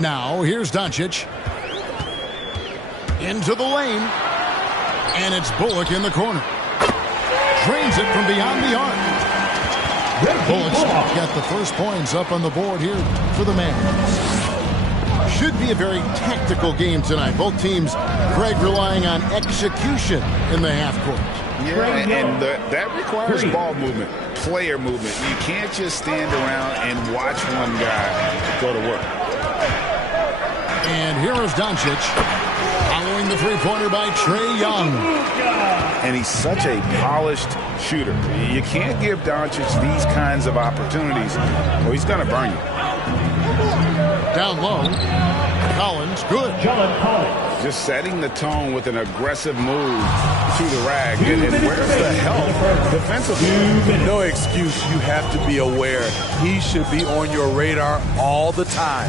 Now, here's Doncic. Into the lane. And it's Bullock in the corner. Drains it from beyond the arc. Bullock's got the first points up on the board here for the Mavericks. Should be a very tactical game tonight. Both teams, Greg, relying on execution in the half court. Yeah, and that requires ball movement, player movement. You can't just stand around and watch one guy go to work. And here is Doncic, following the three-pointer by Trae Young. And he's such a polished shooter. You can't give Doncic these kinds of opportunities, or he's going to burn you. Down low, Collins, good. Just setting the tone with an aggressive move to the rack. And where's the help defensively? No excuse. You have to be aware. He should be on your radar all the time.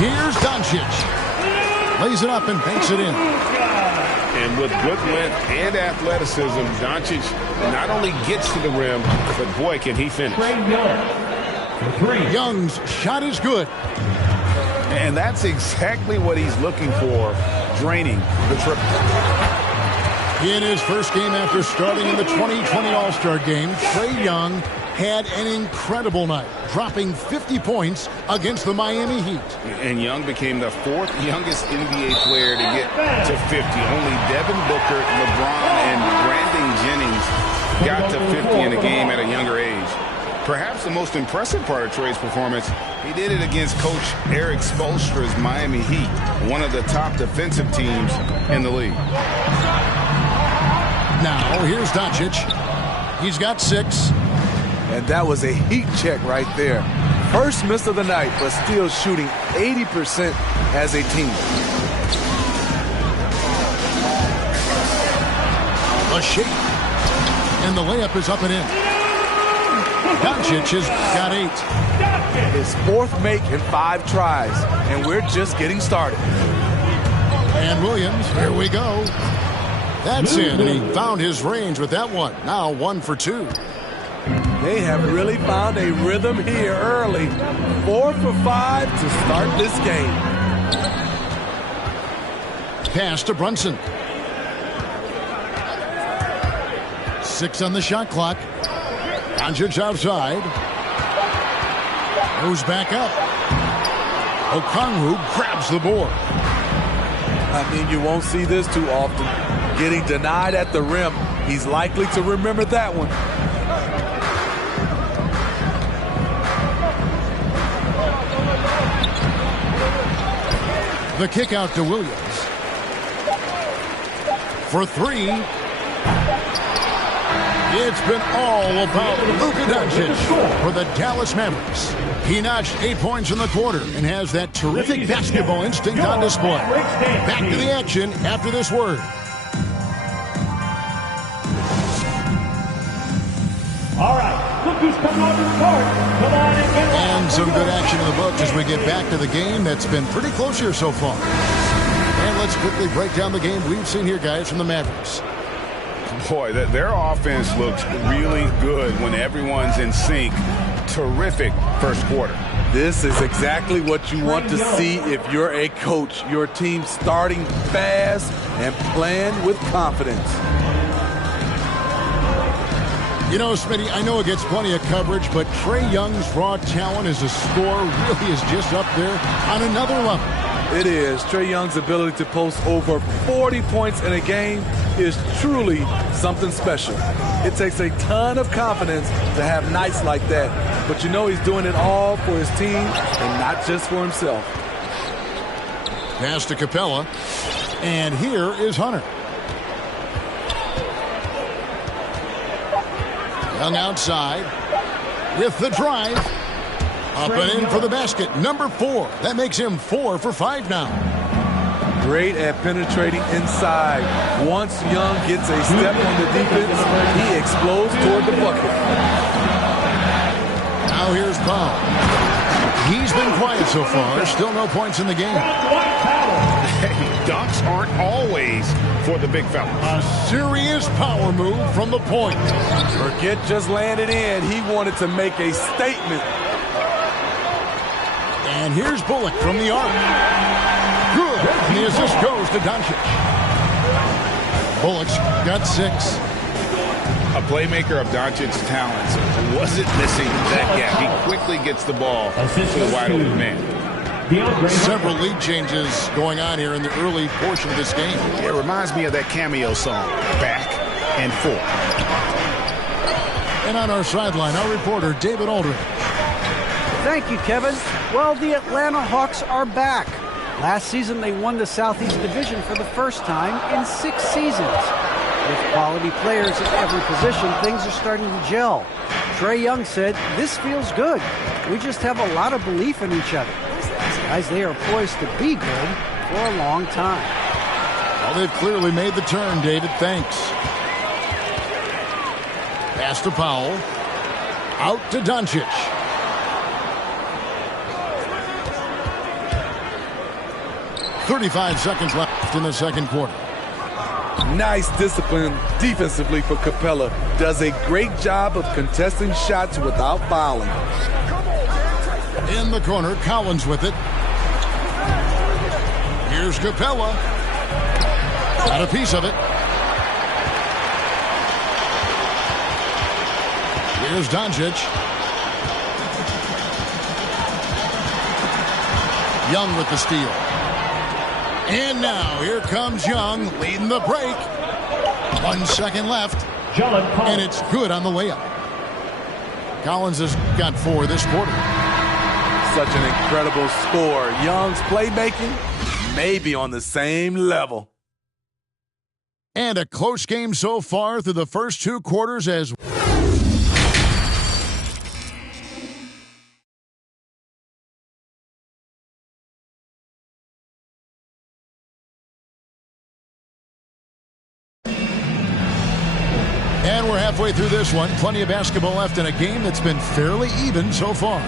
Here's Doncic. Lays it up and banks it in. And with good length and athleticism, Doncic not only gets to the rim, but boy, can he finish. Young's shot is good. And that's exactly what he's looking for, draining the triple. In his first game after starting in the 2020 All-Star Game, Trae Young had an incredible night, dropping 50 points against the Miami Heat. And Young became the fourth youngest NBA player to get to 50. Only Devin Booker, LeBron, and Brandon Jennings got to 50 in a game at a younger age. Perhaps the most impressive part of Trae's performance, he did it against Coach Eric Spoelstra's Miami Heat, one of the top defensive teams in the league. Now, here's Doncic. He's got 6. And that was a heat check right there. First miss of the night, but still shooting 80% as a team. A shake. And the layup is up and in. Doncic has got 8. His fourth make in 5 tries, and we're just getting started. And Williams, here we go. That's in, and he found his range with that one. Now 1 for 2. They have really found a rhythm here early. 4 for 5 to start this game. Pass to Brunson. 6 on the shot clock. Doncic outside. Goes back up. Okongwu grabs the board. I mean, you won't see this too often. Getting denied at the rim. He's likely to remember that one. The kick out to Williams. For 3. It's been all about Luka Doncic for the Dallas Mavericks. He notched 8 points in the quarter and has that terrific basketball instinct on display. Back to the action after this word. All right, look who's coming on the court. Come on and get on. And some good action in the books as we get back to the game that's been pretty close here so far. And let's quickly break down the game we've seen here, guys, from the Mavericks. Boy, their offense looks really good when everyone's in sync. Terrific first quarter. This is exactly what you want to see if you're a coach. Your team starting fast and playing with confidence. You know, Smitty, I know it gets plenty of coverage, but Trae Young's raw talent as a scorer really is just up there on another level. It is. Trae Young's ability to post over 40 points in a game is truly something special. It takes a ton of confidence to have nights like that. But you know he's doing it all for his team and not just for himself. Pass to Capella. And here is Hunter. Young outside with the drive. Up and in for the basket. Number 4. That makes him 4 for 5 now. Great at penetrating inside. Once Young gets a step on the defense, he explodes toward the bucket. Now here's Powell. He's been quiet so far. Still no points in the game. Hey, dunks aren't always for the big fella. A serious power move from the point. Forget just landing in. He wanted to make a statement. And here's Bullock from the arc. Good. And the assist goes to Doncic. Bullock's got 6. A playmaker of Doncic's talents wasn't missing that gap. He quickly gets the ball to the wide open man. Several lead changes going on here in the early portion of this game. It reminds me of that cameo song, Back and Forth. And on our sideline, our reporter, David Aldridge. Thank you, Kevin. Well, the Atlanta Hawks are back. Last season, they won the Southeast Division for the first time in 6 seasons. With quality players at every position, things are starting to gel. Trae Young said, "This feels good. We just have a lot of belief in each other." Guys, they are poised to be good for a long time. Well, they've clearly made the turn, David. Thanks. Pass to Powell. Out to Doncic. "35 seconds left in the second quarter." Nice discipline defensively for Capella. Does a great job of contesting shots without fouling. In the corner, Collins with it. Here's Capella. Got a piece of it. Here's Doncic. Young with the steal. And now here comes Young leading the break. 1 second left. And it's good on the layup. Collins has got 4 this quarter. Such an incredible score. Young's playmaking may be on the same level. And a close game so far through the first 2 quarters as and we're halfway through this one. Plenty of basketball left in a game that's been fairly even so far.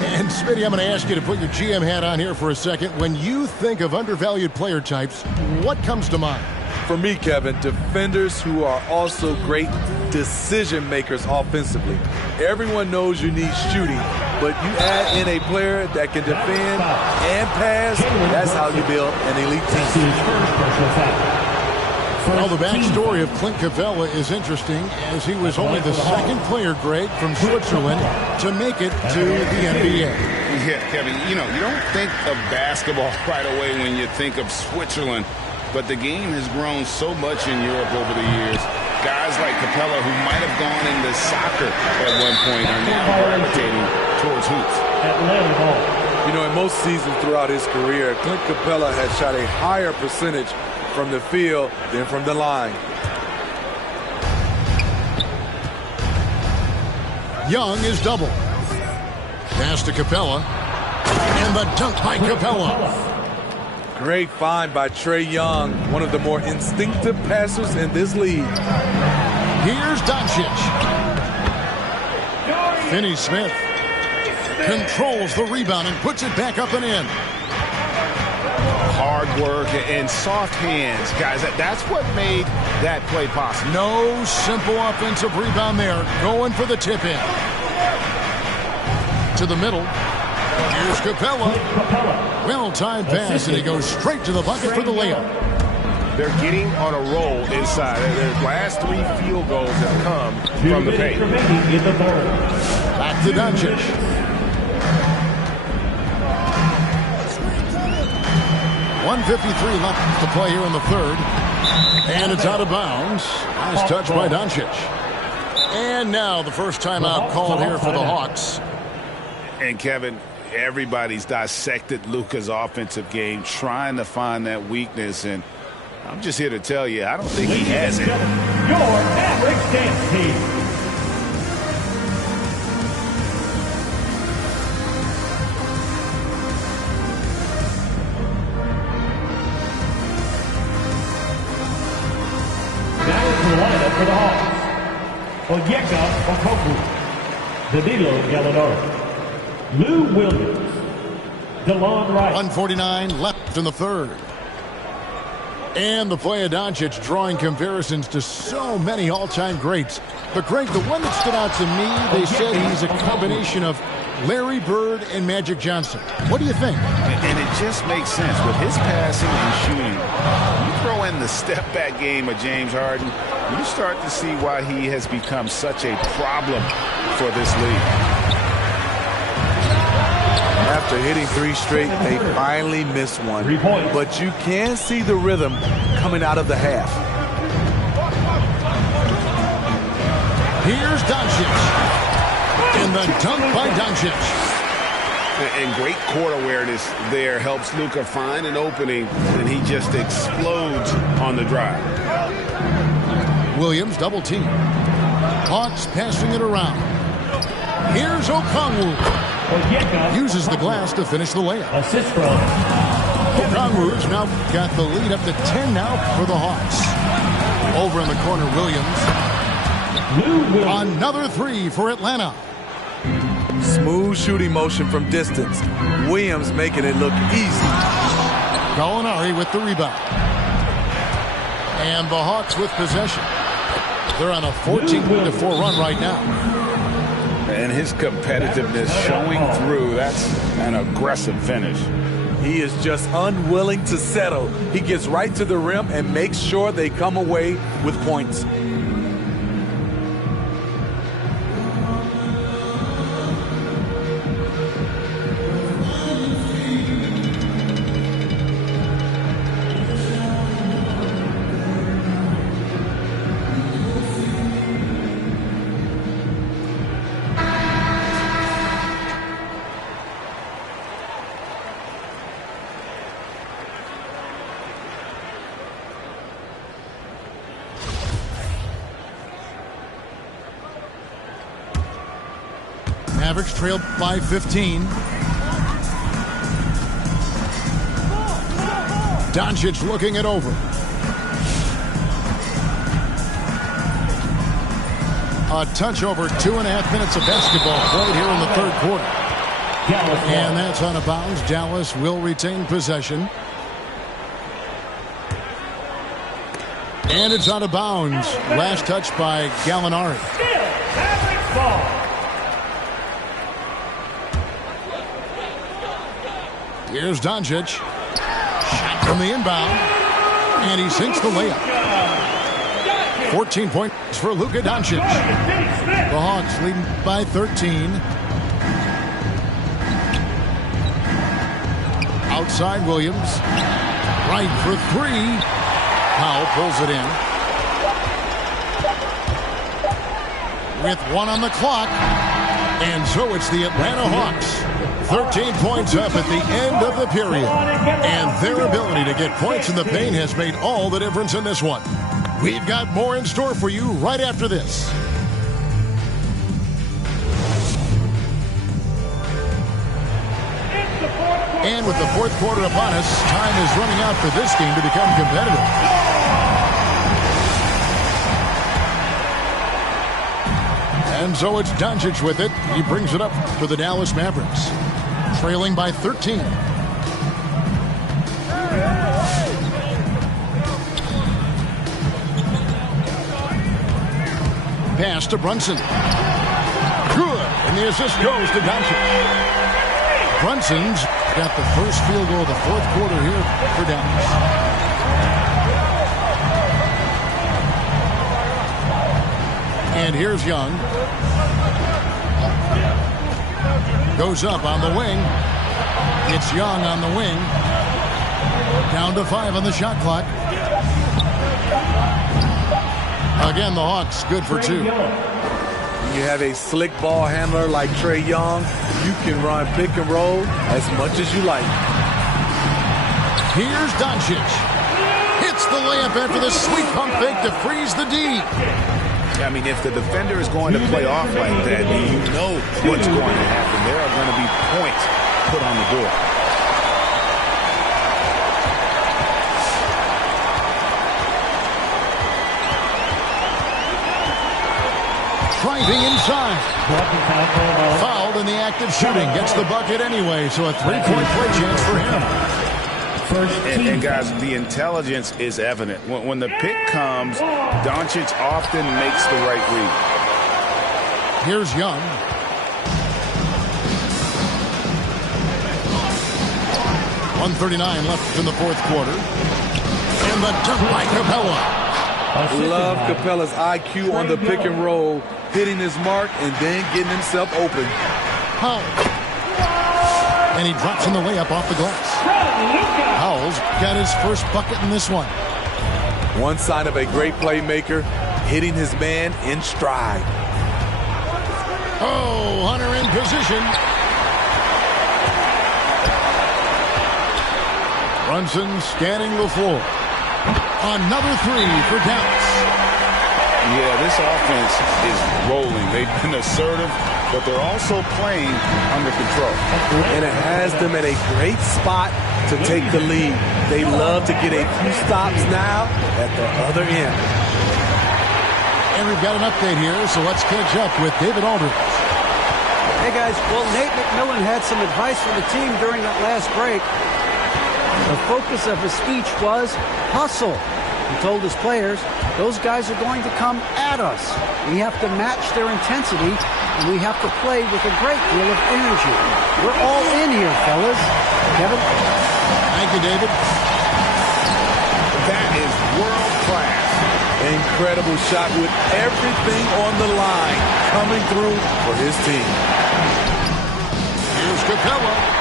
And Smitty, I'm going to ask you to put your GM hat on here for a second. When you think of undervalued player types, what comes to mind? For me, Kevin, defenders who are also great decision makers offensively. Everyone knows you need shooting, but you add in a player that can defend and pass, that's how you build an elite team. Well, the backstory of Clint Capella is interesting, as he was only the second player, Greg, from Switzerland to make it to the NBA. Yeah, Kevin, you don't think of basketball right away when you think of Switzerland, but the game has grown so much in Europe over the years. Guys like Capella, who might have gone into soccer at one point, are now gravitating towards hoops. In most seasons throughout his career, Clint Capella has shot a higher percentage from the field than from the line. Young is double. Pass to Capella. And the dunk by Capella. Great find by Trae Young, one of the more instinctive passers in this league. Here's Doncic. Finney-Smith controls the rebound and puts it back up and in. Hard work and soft hands, guys. That's what made that play possible. No simple offensive rebound there. Going for the tip-in. To the middle. Here's Capella. Well-timed pass, and he goes straight to the bucket for the layup. They're getting on a roll inside. Their last 3 field goals have come from the paint. Back to Doncic. .153 left to play here in the third. And it's out of bounds. Nice touch by Doncic. And now the first timeout called here for the Hawks. And Kevin, everybody's dissected Luka's offensive game, trying to find that weakness. And I'm just here to tell you, I don't think he has it. Your average dance team. For the Hawks, Onyeka Okongwu, Danilo Gallinari, Lou Williams, DeLon Wright. 1:49 left in the third. And the play of Doncic drawing comparisons to so many all-time greats. But, Greg, the one that stood out to me, they said he's a combination of Larry Bird and Magic Johnson. What do you think? And it just makes sense. With his passing and shooting, you throw in the step-back game of James Harden, you start to see why he has become such a problem for this league. After hitting 3 straight, they finally missed one. 3 points. But you can see the rhythm coming out of the half. Here's Doncic. And the dunk by Doncic. And great court awareness there helps Luka find an opening, and he just explodes on the drive. Williams double team. Hawks passing it around. Here's Okongwu. Uses the glass to finish the layup. Assist from Okongwu's now got the lead up to 10 now for the Hawks. Over in the corner, Williams. Another 3 for Atlanta. Smooth shooting motion from distance. Williams making it look easy. Gallinari with the rebound. And the Hawks with possession. They're on a 14-4 run right now. And his competitiveness showing through. That's an aggressive finish. He is just unwilling to settle. He gets right to the rim and makes sure they come away with points. Mavericks trailed by 15. Doncic looking it over. A touch over 2.5 minutes of basketball played here in the third quarter. And that's out of bounds. Dallas will retain possession. And it's out of bounds. Last touch by Gallinari. Still, Mavericks ball. Here's Doncic. Shot from the inbound. And he sinks the layup. 14 points for Luka Doncic. The Hawks leading by 13. Outside Williams. Right for 3. Powell pulls it in. With 1 on the clock. And so it's the Atlanta Hawks. 13 points up at the end of the period. And their ability to get points in the paint has made all the difference in this one. We've got more in store for you right after this. And with the fourth quarter upon us, time is running out for this game to become competitive. And so it's Doncic with it. He brings it up for the Dallas Mavericks. Trailing by 13. Pass to Brunson. Good. And the assist goes to Doncic. Brunson's got the first field goal of the fourth quarter here for Dallas. And here's Young. Goes up on the wing. It's Young on the wing. Down to 5 on the shot clock. Again, the Hawks good for 2. You have a slick ball handler like Trae Young. You can run pick and roll as much as you like. Here's Doncic. Hits the layup after the sweet pump fake to freeze the D. I mean, if the defender is going to play off like that, you know what's going to happen. There are going to be points put on the board. Driving inside. Fouled in the act of shooting. Gets the bucket anyway, so a 3-point play chance for him. And guys, the intelligence is evident. When the pick comes, Doncic often makes the right read. Here's Young. .139 left in the fourth quarter. And the dunk by Capella. Love Capella's IQ on the pick and roll, hitting his mark and then getting himself open. Powell. And he drops in the layup off the glass. Powell's got his first bucket in this one. One sign of a great playmaker, hitting his man in stride. Oh, Hunter in position. Brunson scanning the floor. Another three for Dallas. Yeah, this offense is rolling. They've been assertive, but they're also playing under control. And it has them at a great spot to take the lead. They love to get a few stops now at the other end. And we've got an update here, so let's catch up with David Aldridge. Hey, guys. Well, Nate McMillan had some advice for the team during that last break. The focus of his speech was hustle. He told his players, those guys are going to come at us. We have to match their intensity, and we have to play with a great deal of energy. We're all in here, fellas. Kevin? Thank you, David. That is world class. Incredible shot with everything on the line coming through for his team. Here's Capella.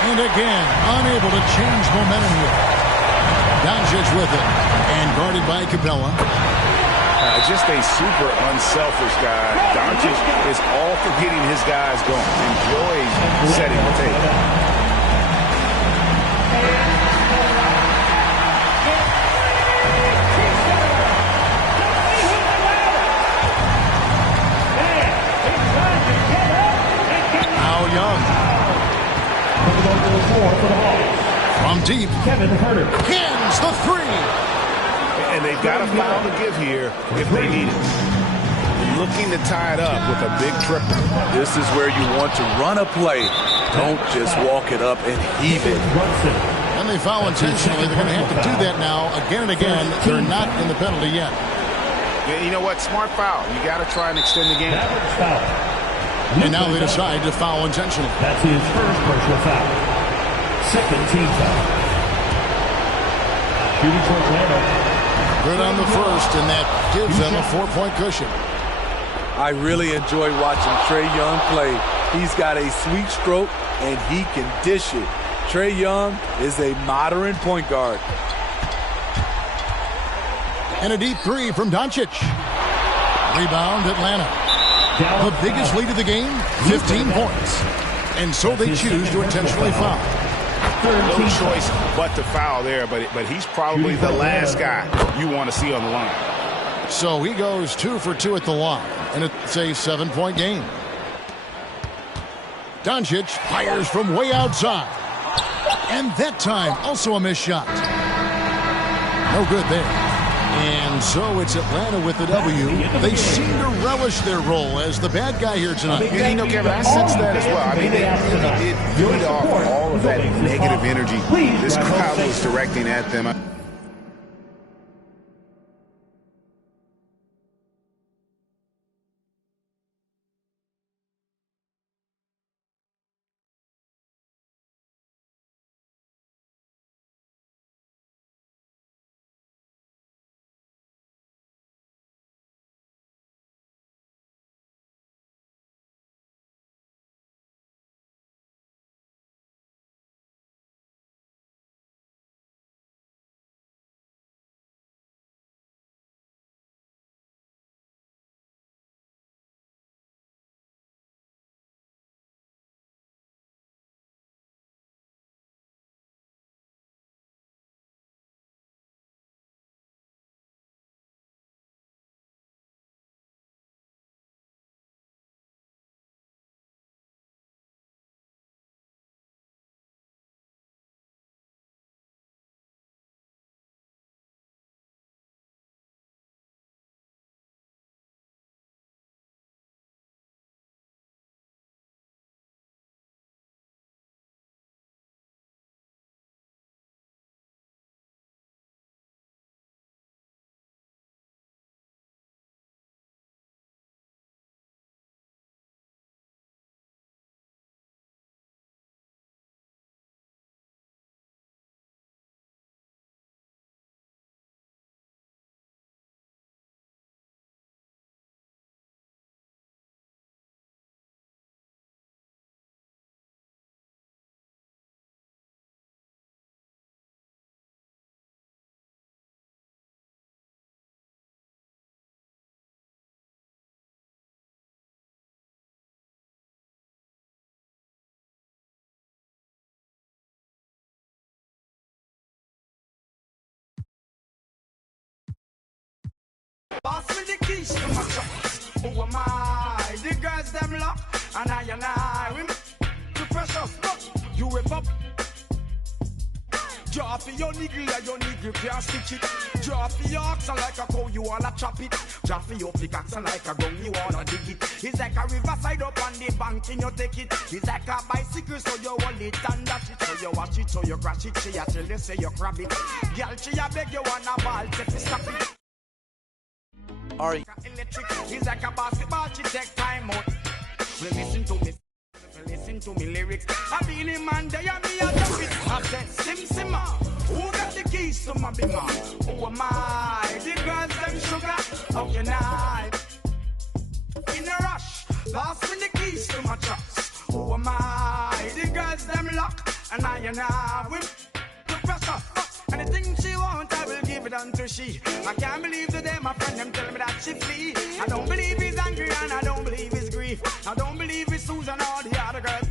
And again, unable to change momentum here. Doncic with it. And guarded by Capella. Just a super unselfish guy. Doncic is all for getting his guys going. Enjoys setting the table. Now Young. From deep. Kevin Herter. Hins the three. And they've got a foul to give here if they need it. Looking to tie it up with a big triple. This is where you want to run a play. Don't just walk it up and heave it. And they foul intentionally. They're going to have to do that now again and again. They're not in the penalty yet. Yeah, you know what? Smart foul. You got to try and extend the game. And now they decide to foul intentionally. That's his first personal foul. Second team foul. Shooting for Atlanta. Good on the first, and that gives them a 4-point cushion. I really enjoy watching Trae Young play. He's got a sweet stroke, and he can dish it. Trae Young is a modern point guard. And a deep three from Doncic. Rebound, Atlanta. The biggest lead of the game, 15 points. And so they choose to intentionally foul. No choice but to foul there, but he's probably the last guy you want to see on the line. So he goes 2 for 2 at the line, and it's a 7-point game. Doncic fires from way outside. And that time, also a missed shot. No good there. And so it's Atlanta with the W. They seem to relish their role as the bad guy here tonight. You know, Kevin, I sense that as well. I mean, they really did feed off all of that negative energy this crowd was directing at them. Pass me the keys to my truck. Who am I? The girls them lock, and I we too precious. You whip up. Drop your nigga can't stitch it. Drop your oxen like a cow, you wanna chop it. Drop your pickaxe like a gun, you wanna dig it. It's like a riverside up on the bank and you take it. It's like a bicycle, so you hold it and dash it. So you watch it, so you crash it. She a tell you, say you grab it. Girl, she a beg you wanna ball, take it, stop it. Ari. Electric, it's like a basketball, she take time out. Listen to me. Listen to me lyrics. I feel him and they are me a jump it. I said, Simma, who got the keys to my bimmer? Who am I? The girls them sugar. How can I? In a rush, pass me the keys to my trucks. Who am I? The girls them lock, and I with the pressure. Anything she wants, I will give it unto she. I can't believe today my friend them tell me that she flee. I don't believe he's angry and I don't believe he's grief. I don't believe it's Susan or the other girls.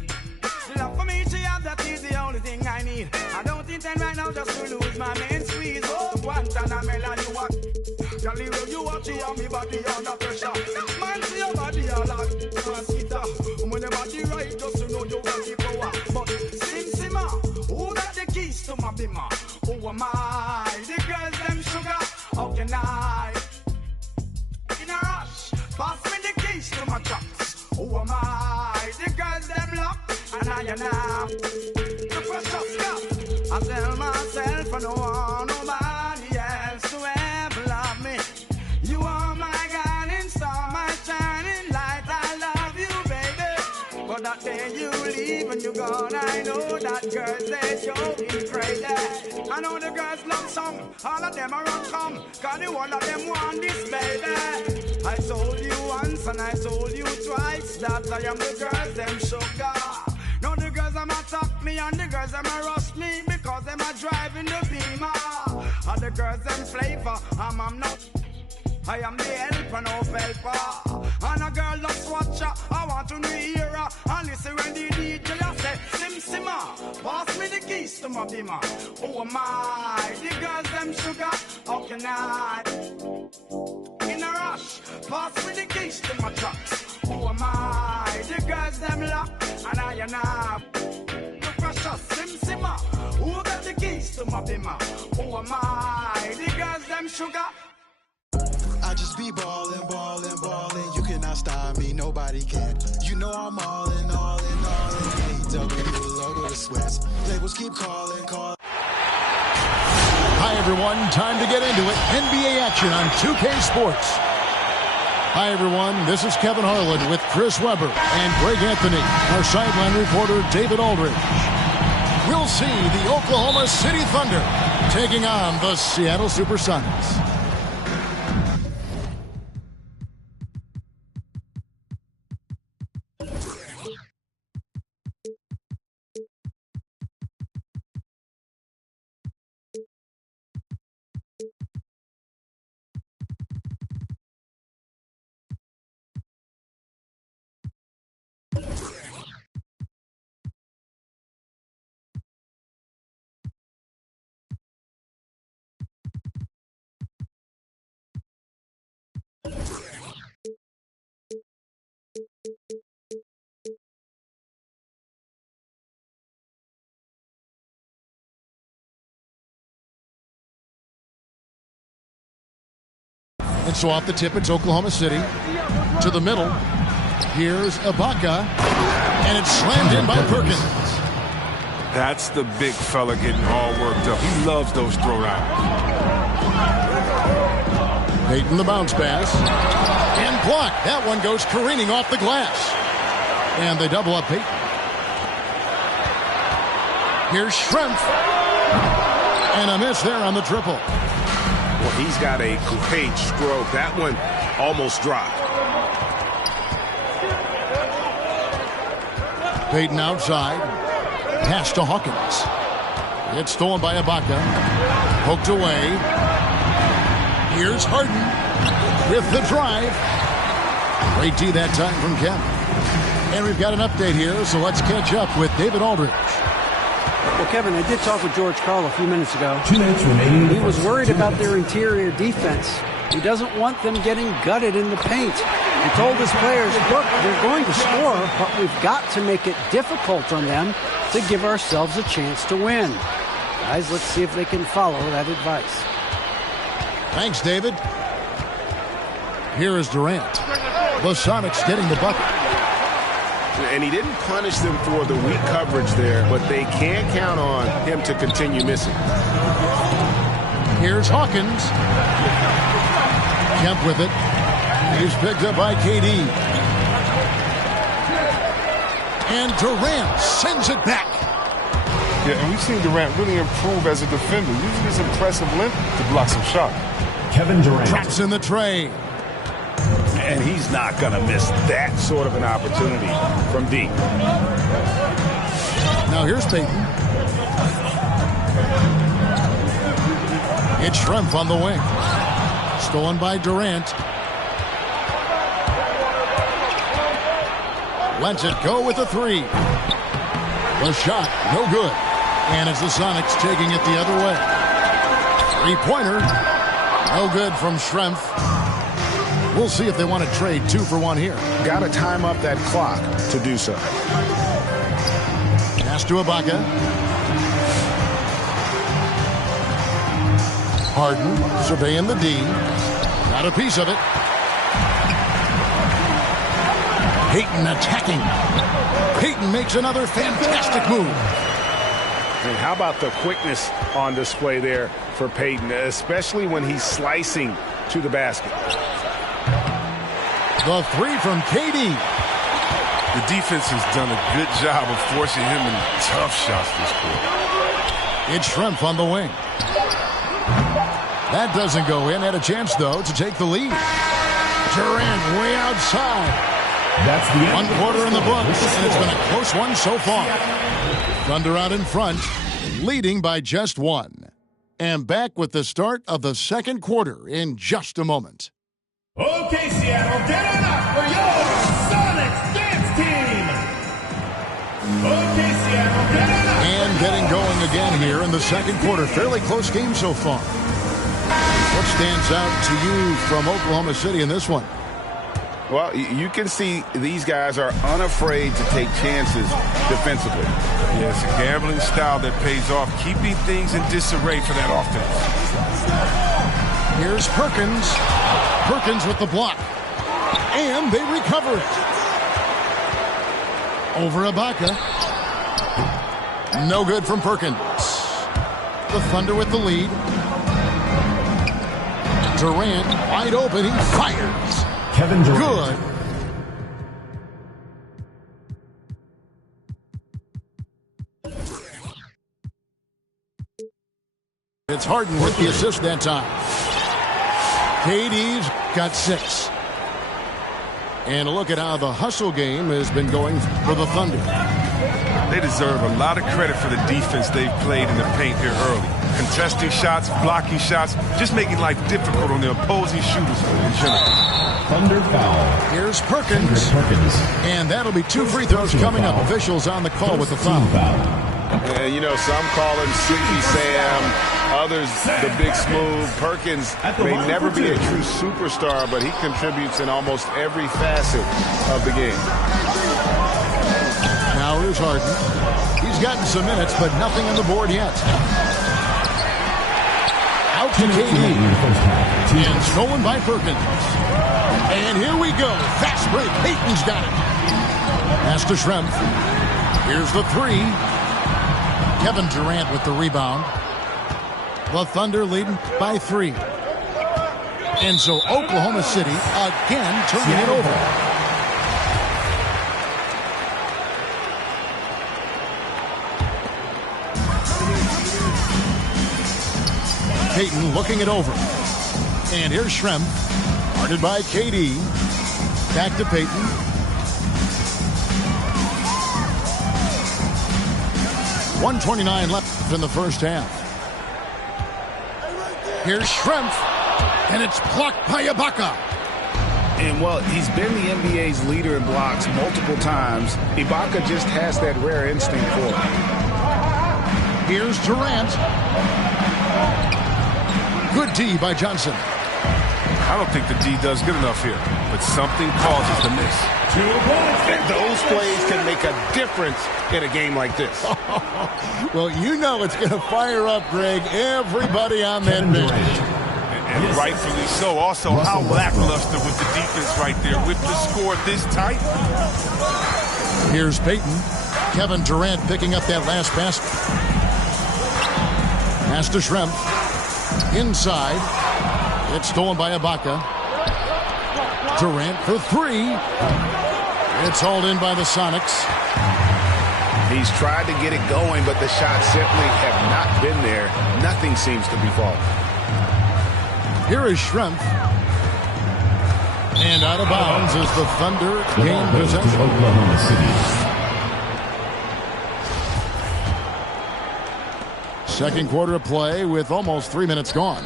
Love for me, she has, that is the only thing I need. I don't intend right now just to lose my main squeeze. Oh, Guantanamela, you walk. Galileo, you watch it on me body under pressure. Man, see your body all like mosquito. When your body right, just to know you got the power. But Simma, who got the keys to my bimmer? Who am I? The girls them sugar. How can I? In a rush, pass me the keys to my trucks. Who am I? The girls them lock, and I the precious stuff. I tell myself I don't want nobody else to ever love me. You are my guiding star, my shining light. I love you, baby. But that day you leave and you're gone, I know that girls they showing crazy. I know the girls love some, all of them are on come, cause the one of them want this, baby. I told you once and I told you twice that I am the girls them sugar. Now the girls them attack me and the girls them rush me because them are driving the beamer. And the girls them flavor, I'm not. I am the helper, no helper. And a girl loves watcher, I want to hear her. And listen when the DJ say, Simma, pass me the keys to my bimmer. Who am I? The girls them sugar, how can I? In a rush, pass me the keys to my trucks. Who am I? The girls them lock, and I the precious Simma. Who got the keys to my bimmer? Who am I? The girls them sugar. I just be ballin', ballin', ballin'. You cannot stop me, nobody can. You know I'm all in. AW, logo the sweats. Labels keep calling. Hi, everyone. Time to get into it. NBA action on 2K Sports. Hi, everyone. This is Kevin Harlan with Chris Webber and Greg Anthony, our sideline reporter David Aldridge. We'll see the Oklahoma City Thunder taking on the Seattle Supersonics. And so off the tip, it's Oklahoma City. To the middle. Here's Ibaka. And it's slammed in by Perkins. That's the big fella getting all worked up. He loves those throwdowns. Peyton the bounce pass. And blocked. That one goes careening off the glass. And they double up Peyton. Here's Schrempf. And a miss there on the triple. Well, he's got a great stroke. That one almost dropped. Peyton outside. Pass to Hawkins. It's stolen by Ibaka. Poked away. Here's Harden with the drive. Great D that time from Kevin. And we've got an update here, so let's catch up with David Aldridge. Well, Kevin, I did talk with George Karl a few minutes ago. 2 minutes remaining. He was worried about their interior defense. He doesn't want them getting gutted in the paint. He told his players, look, they're going to score, but we've got to make it difficult on them to give ourselves a chance to win. Guys, let's see if they can follow that advice. Thanks, David. Here is Durant. The Sonics getting the bucket. And he didn't punish them for the weak coverage there, but they can't count on him to continue missing. Here's Hawkins. Kemp with it. He's picked up by KD. And Durant sends it back. Yeah, and we've seen Durant really improve as a defender. Using his impressive length to block some shot. Kevin Durant. Drops in the tray. And he's not going to miss that sort of an opportunity from deep. Now here's Payton. It's Schrempf on the wing. Stolen by Durant. Lets it go with a three. The shot, no good. And it's the Sonics taking it the other way. Three-pointer, no good from Schrempf. We'll see if they want to trade 2 for 1 here. Got to time up that clock to do so. Pass to Ibaka. Harden surveying the D. Got a piece of it. Payton attacking. Payton makes another fantastic move. And how about the quickness on display there for Payton, especially when he's slicing to the basket. The three from KD. The defense has done a good job of forcing him in tough shots this quarter. It's Schrempf on the wing. That doesn't go in. Had a chance, though, to take the lead. Durant way outside. That's the end. 1 quarter in the books, and it's been a close one so far. Thunder out in front, leading by just 1. And back with the start of the second quarter in just a moment. Okay, Seattle, get it up for your Sonics dance team. Okay, Seattle, get it up. And getting going again here in the second quarter. Fairly close game so far. What stands out to you from Oklahoma City in this one? Well, you can see these guys are unafraid to take chances defensively. Yeah, it's a gambling style that pays off, keeping things in disarray for that offense. Here's Perkins. Perkins with the block. And they recover it. Over Ibaka. No good from Perkins. The Thunder with the lead. Durant wide open. He fires. Kevin Durant. Good. It's Harden with the assist that time. KD's got 6. And a look at how the hustle game has been going for the Thunder. They deserve a lot of credit for the defense they've played in the paint here early. Contesting shots, blocking shots, just making life difficult on the opposing shooters in general. Thunder foul. Here's Perkins. And that'll be 2 free throws coming up. Officials on the call with the foul. You know, some call him Sleepy Sam, others the Big Smooth. Perkins may never be a true superstar, but he contributes in almost every facet of the game. Now here's Harden. He's gotten some minutes, but nothing on the board yet. Out to KD. And stolen by Perkins. And here we go. Fast break. Payton's got it. Pass to Schrempf. Here's the 3. Kevin Durant with the rebound. The Thunder leading by 3. And so Oklahoma City again turning it over. Payton looking it over. And here's Schrempf. Guarded by KD. Back to Payton. .129 left in the first half. Here's Schrempf. And it's blocked by Ibaka. And, well, he's been the NBA's leader in blocks multiple times. Ibaka just has that rare instinct for it. Here's Durant. Good D by Johnson. I don't think the D does good enough here, but something causes the miss. And those plays can make a difference in a game like this. Well, you know it's going to fire up, Greg, everybody on that bench. And rightfully so. Also, how lackluster with the defense right there with the score this tight. Here's Payton. Kevin Durant picking up that last pass. Pass to Schrempf. Inside. It's stolen by Ibaka. Durant for three. It's hauled in by the Sonics. He's tried to get it going, but the shots simply have not been there. Nothing seems to be falling. Here is Schrempf. And out of bounds as the Thunder gain possession. Oklahoma City. Second quarter of play with almost 3 minutes gone.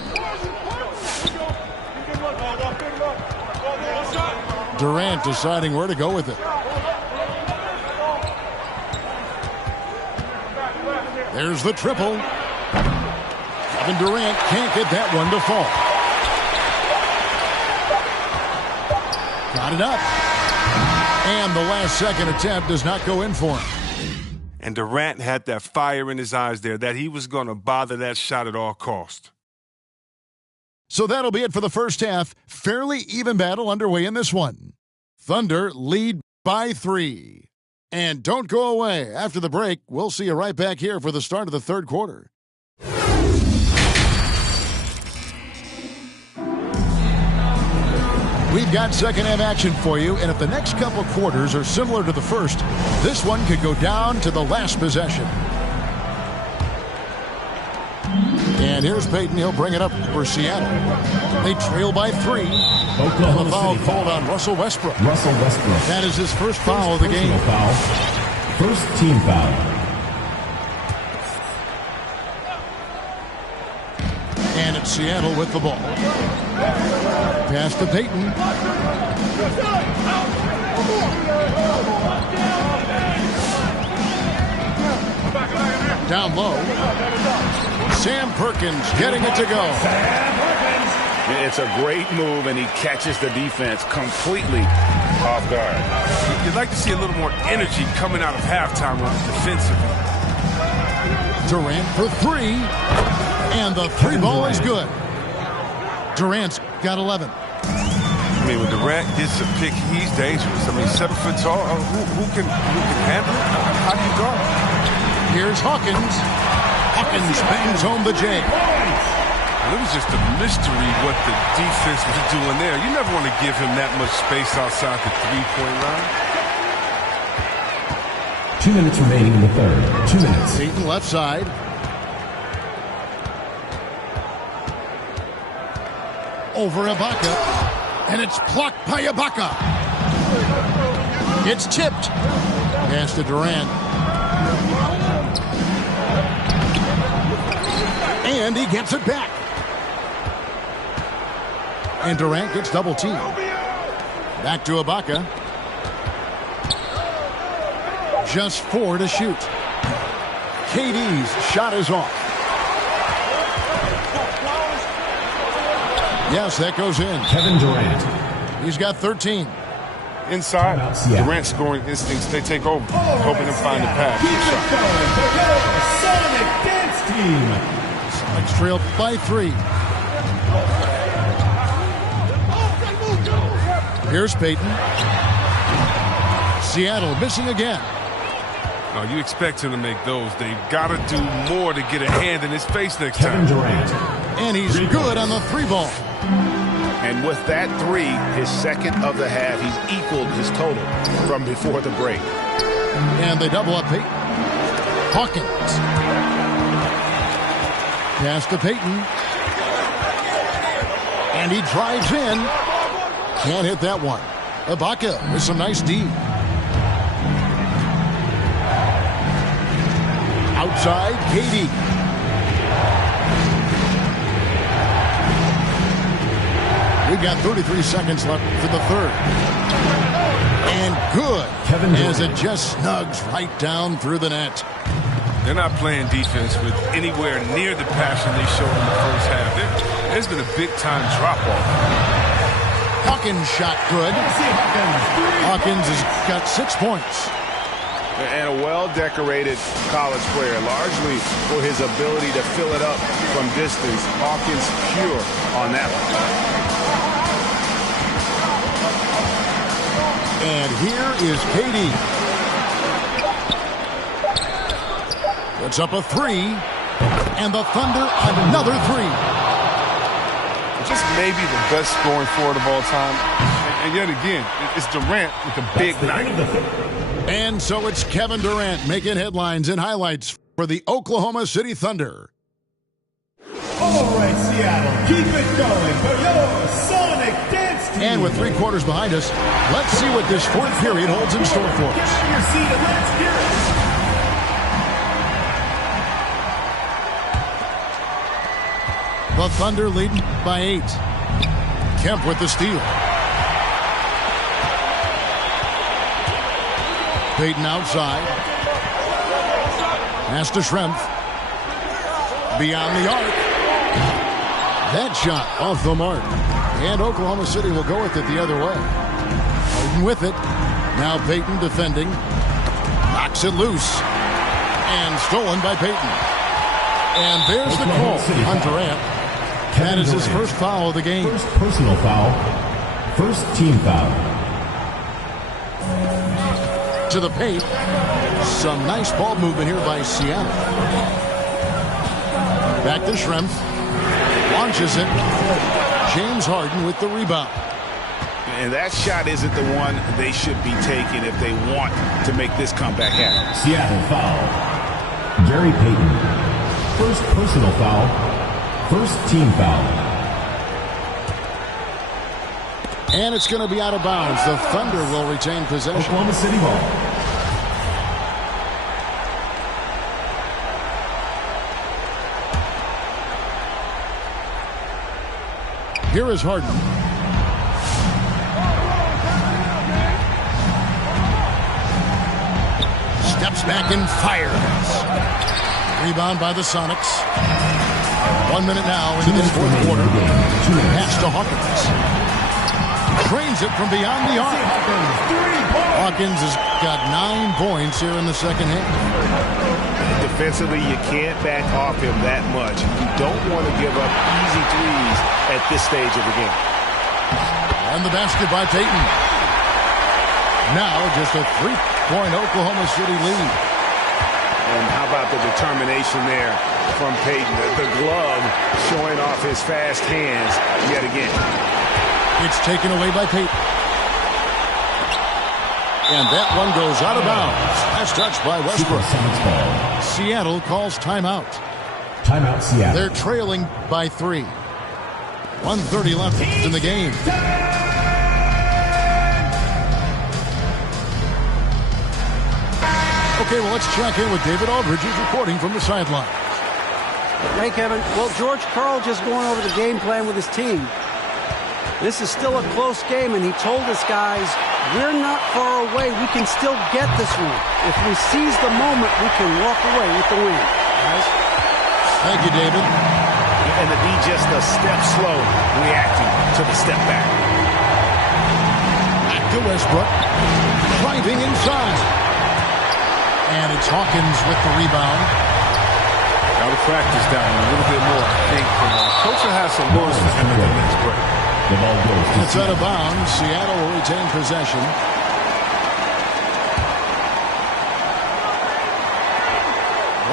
Durant deciding where to go with it. There's the triple. Kevin Durant can't get that one to fall. Got it up. And the last second attempt does not go in for him. And Durant had that fire in his eyes there that he was going to bother that shot at all cost. So that'll be it for the first half. Fairly even battle underway in this one. Thunder lead by 3. And don't go away. After the break, we'll see you right back here for the start of the third quarter. We've got second half action for you, and if the next couple quarters are similar to the first, this one could go down to the last possession. And here's Payton. He'll bring it up for Seattle. They trail by 3. And the foul called on Russell Westbrook. That is his first foul of the game. First team foul. And it's Seattle with the ball. Pass to Payton. Down low. Sam Perkins getting it to go. It's a great move, and he catches the defense completely off guard. You'd like to see a little more energy coming out of halftime on the defensive. Durant for 3. And the 3 ball is good. Durant's got 11. I mean, when Durant gets a pick, he's dangerous. I mean, 7 foot tall. Who can handle it? How do you guard? Here's Hawkins. Hawkins bangs home the J. Well, it was just a mystery what the defense was doing there. You never want to give him that much space outside the three-point line. 2 minutes remaining in the third. 2 minutes. Payton left side. Over Ibaka. And it's blocked by Ibaka. It's tipped. Pass to Durant. And he gets it back. And Durant gets double teamed. Back to Ibaka. Just 4 to shoot. KD's shot is off. Yes, that goes in. Kevin Durant. He's got 13. Inside, Durant's scoring instincts, they take over, hoping to find the pass. Sonics trailed by 3. Here's Payton. Seattle missing again. No, you expect him to make those. They've got to do more to get a hand in his face next Kevin time. Durant. And he's good on the 3 ball. And with that 3, his second of the half, he's equaled his total from before the break. And they double up Payton. Hawkins. Pass to Payton. And he drives in. Can't hit that one. Ibaka with some nice D. Outside, KD. We've got 33 seconds left for the third. And good. Kevin as it just snugs right down through the net. They're not playing defense with anywhere near the passion they showed in the first half. There's been a big-time drop-off. Hawkins shot good. Hawkins has got 6 points. And a well-decorated college player, largely for his ability to fill it up from distance. Hawkins pure on that one. And here is KD. Puts up a 3. And the Thunder another 3. Just maybe the best scoring forward of all time. And yet again, it's Durant with a big night. And so it's Kevin Durant making headlines and highlights for the Oklahoma City Thunder. All right, Seattle, keep it going for your Sonic Dance Team. And with 3 quarters behind us, let's see what this fourth period holds in store for us. Get out of your seat and let's hear it. The Thunder leading by 8. Kemp with the steal. Payton outside. Pass to Schrempf. Beyond the arc. That shot off the mark. And Oklahoma City will go with it the other way. Payton with it. Now Payton defending. Knocks it loose. And stolen by Payton. And there's the call on Durant. That is his first foul of the game. First personal foul. First team foul. To the paint. Some nice ball movement here by Seattle. Back to Schrempf. Launches it. James Harden with the rebound. And that shot isn't the one they should be taking if they want to make this comeback happen. Seattle foul. Gary Payton. First personal foul. First team foul. And it's going to be out of bounds. The Thunder will retain possession. Oklahoma City ball. Here is Harden. Steps back and fires. Rebound by the Sonics. 1 minute now into this fourth quarter. Pass to Hawkins. Trains it from beyond the arc. Hawkins has got 9 points here in the second half. Defensively, you can't back off him that much. You don't want to give up easy threes at this stage of the game. And the basket by Payton. Now just a 3-point Oklahoma City lead. And how about the determination there from Payton? The glove showing off his fast hands yet again. It's taken away by Payton. And that one goes out of bounds. Last touch by Westbrook. Seattle calls timeout. Timeout, Seattle. They're trailing by 3. 1:30 left in the game. Okay, well, let's check in with David Aldridge, who's reporting from the sideline. Hey, Kevin. Well, George Karl just going over the game plan with his team. This is still a close game, and he told us guys, we're not far away. We can still get this one. If we seize the moment, we can walk away with the win. Guys? Thank you, David. And to be just a step slow reacting to the step back. Back to Westbrook. Driving inside. And it's Hawkins with the rebound. Got to practice that one a little bit more, I think. Coach will have some words for him in the next break. The ball goes to It's out of bounds. Seattle will retain possession.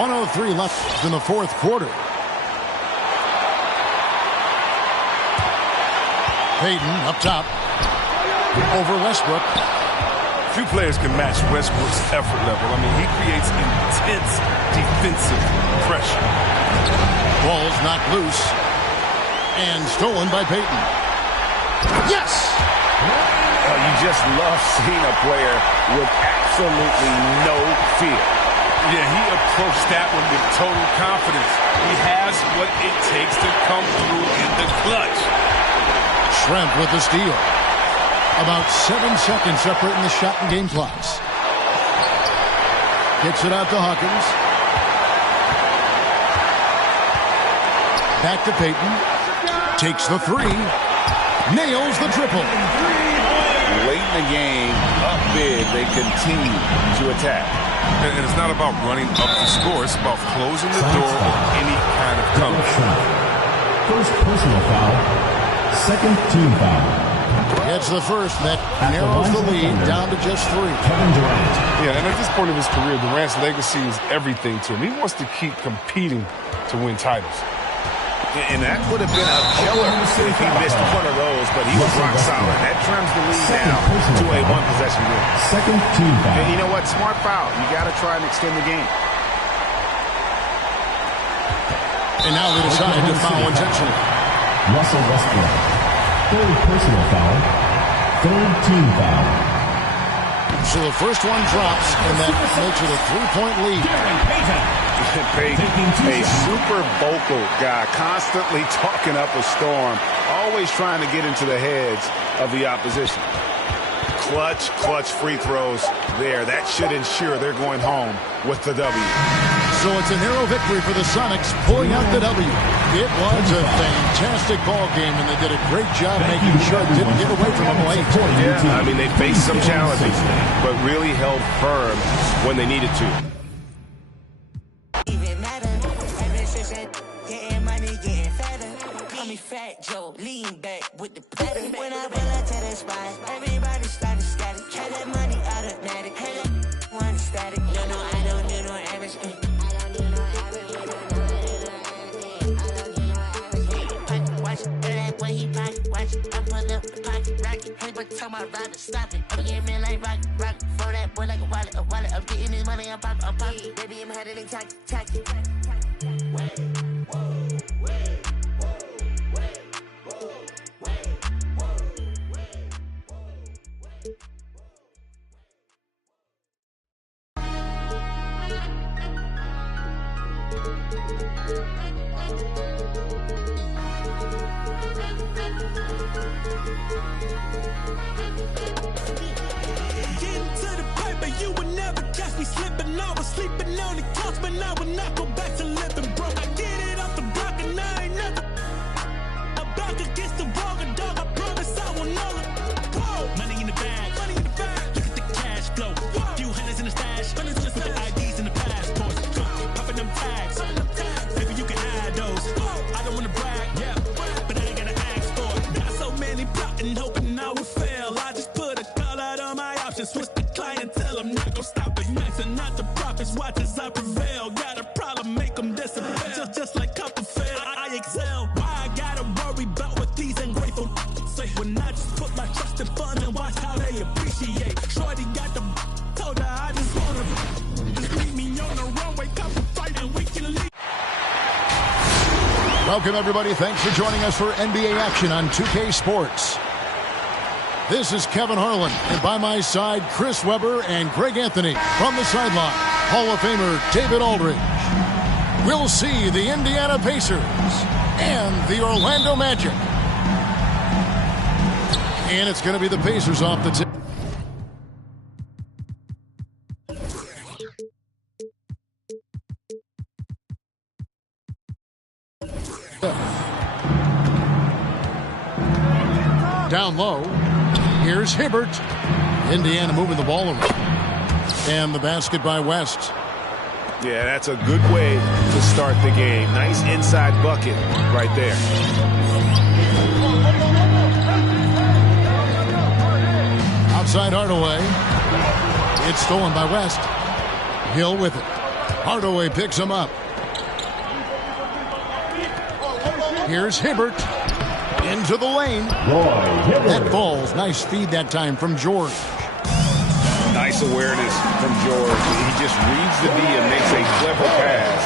.103 left in the fourth quarter. Payton up top. Over Westbrook. Few players can match Westbrook's effort level. I mean, he creates intense defensive pressure. Ball's knocked loose. And stolen by Payton. Yes! You just love seeing a player with absolutely no fear. Yeah, he approached that one with total confidence. He has what it takes to come through in the clutch. Schrempf with the steal. About 7 seconds separating the shot and game clocks. Gets it out to Hawkins. Back to Payton. Takes the 3. Nails the triple. Late in the game, up big, they continue to attack. And it's not about running up the score. It's about closing the door of any kind of cover. First personal foul. Second team foul. It's the first that narrows the lead down to just 3. Kevin Durant. Yeah, and at this point of his career, Durant's legacy is everything to him. He wants to keep competing to win titles. And that would have been a killer if he missed one of those, but he was rock solid. That trims the lead down to a one-possession game. Second team foul. And you know what? Smart foul. You got to try and extend the game. And now they decide to foul intentionally. Russell Westbrook. Third personal foul. Third team foul. So the first one drops, and that makes it a 3-point lead. Peyton, a super vocal guy, constantly talking up a storm, always trying to get into the heads of the opposition. Clutch free throws there. That should ensure they're going home with the W. So it's a narrow victory for the Sonics, pulling out the W. It was a fantastic ball game, and they did a great job making sure it didn't get away from them late. Yeah, I mean, they faced some challenges, but really held firm when they needed to. Fat Joe, lean back with the platter. When I pull up to the spot, everybody started static. Try that money automatic. Hey, that one static. No, I don't do no average. I don't do no average. Watch that boy, he pocket. Watch it, I pull up the pocket. Rocket. Hey, but tell my rider, stop it. I'm getting me like rock. Throw that boy like a wallet. I'm getting this money, I'm popping. Baby, I'm handling tacky. Welcome, everybody. Thanks for joining us for NBA action on 2K Sports. This is Kevin Harlan, and by my side, Chris Webber and Greg Anthony. From the sideline, Hall of Famer David Aldridge. We'll see the Indiana Pacers and the Orlando Magic. And it's going to be the Pacers off the tip. Down low. Here's Hibbert. Indiana moving the ball around. And the basket by West. Yeah, that's a good way to start the game. Nice inside bucket right there. Outside Hardaway. It's stolen by West. Hill with it. Hardaway picks him up. Here's Hibbert. Into the lane. That falls. Nice feed that time from George. Nice awareness from George. He just reads the D and makes a clever pass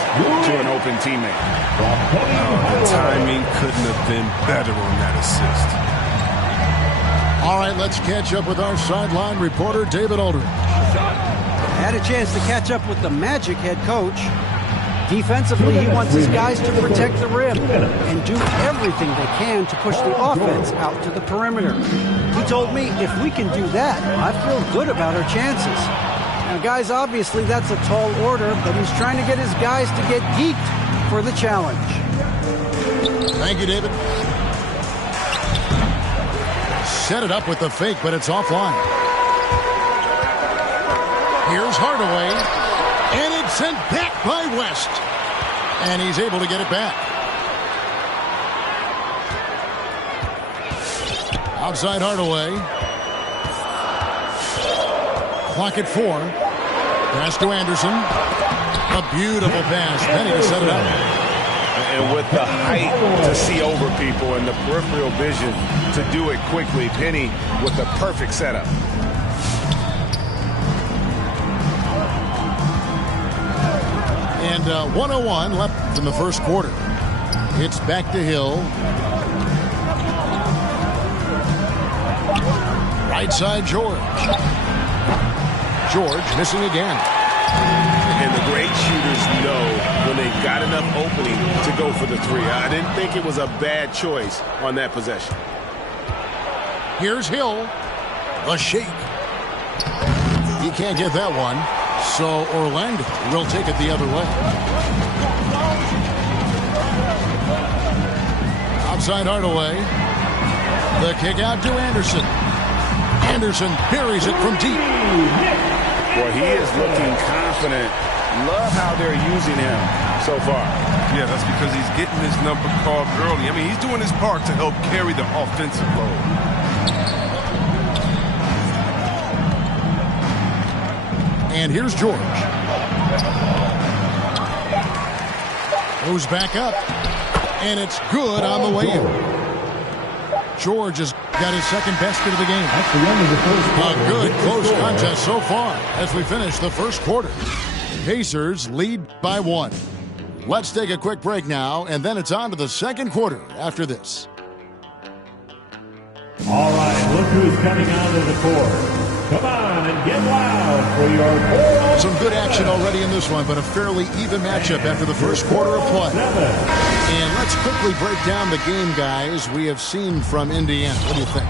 to an open teammate. The timing couldn't have been better on that assist. All right, let's catch up with our sideline reporter, David Aldridge. I had a chance to catch up with the Magic head coach. Defensively, he wants his guys to protect the rim and do everything they can to push the offense out to the perimeter. He told me if we can do that, I feel good about our chances. Now, guys, obviously that's a tall order, but he's trying to get his guys to get geeked for the challenge. Thank you, David. set it up with the fake, but it's offline. Here's Hardaway, and it's sent back by West. And he's able to get it back. Outside Hardaway. Clock at 4. Pass to Anderson. A beautiful pass. Penny to set it up. And with the height to see over people and the peripheral vision to do it quickly, Penny with the perfect setup. And 1:01 left in the first quarter. It's back to Hill. Right side, George. George missing again. And the great shooters know when they've got enough opening to go for the three. I didn't think it was a bad choice on that possession. Here's Hill. The shake. He can't get that one. So Orlando will take it the other way. Outside Hardaway. The kick out to Anderson. Anderson buries it from deep. Boy, he is looking confident. Love how they're using him so far. Yeah, that's because he's getting his number called early. I mean, he's doing his part to help carry the offensive load. And here's George. Goes back up. And it's good on the way in. George has got his second basket of the game. That's the end of the first quarter. A good close contest so far as we finish the first quarter. Pacers lead by 1. Let's take a quick break now, and then it's on to the second quarter after this. All right, look who's coming onto the court. Come on and get loud for your Some good action already in this one, but a fairly even matchup after the first quarter of play. And let's quickly break down the game, guys, we have seen from Indiana. What do you think?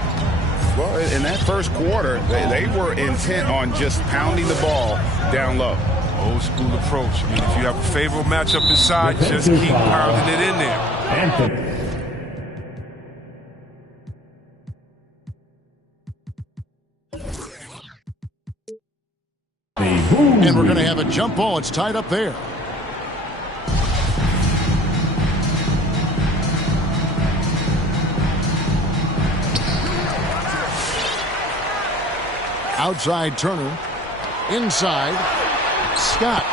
Well, in that first quarter, they were intent on just pounding the ball down low. Old school approach. I mean, if you have a favorable matchup inside, just keep pounding it in there. Anthony. And we're going to have a jump ball. It's tied up there. Outside Turner. Inside Scott.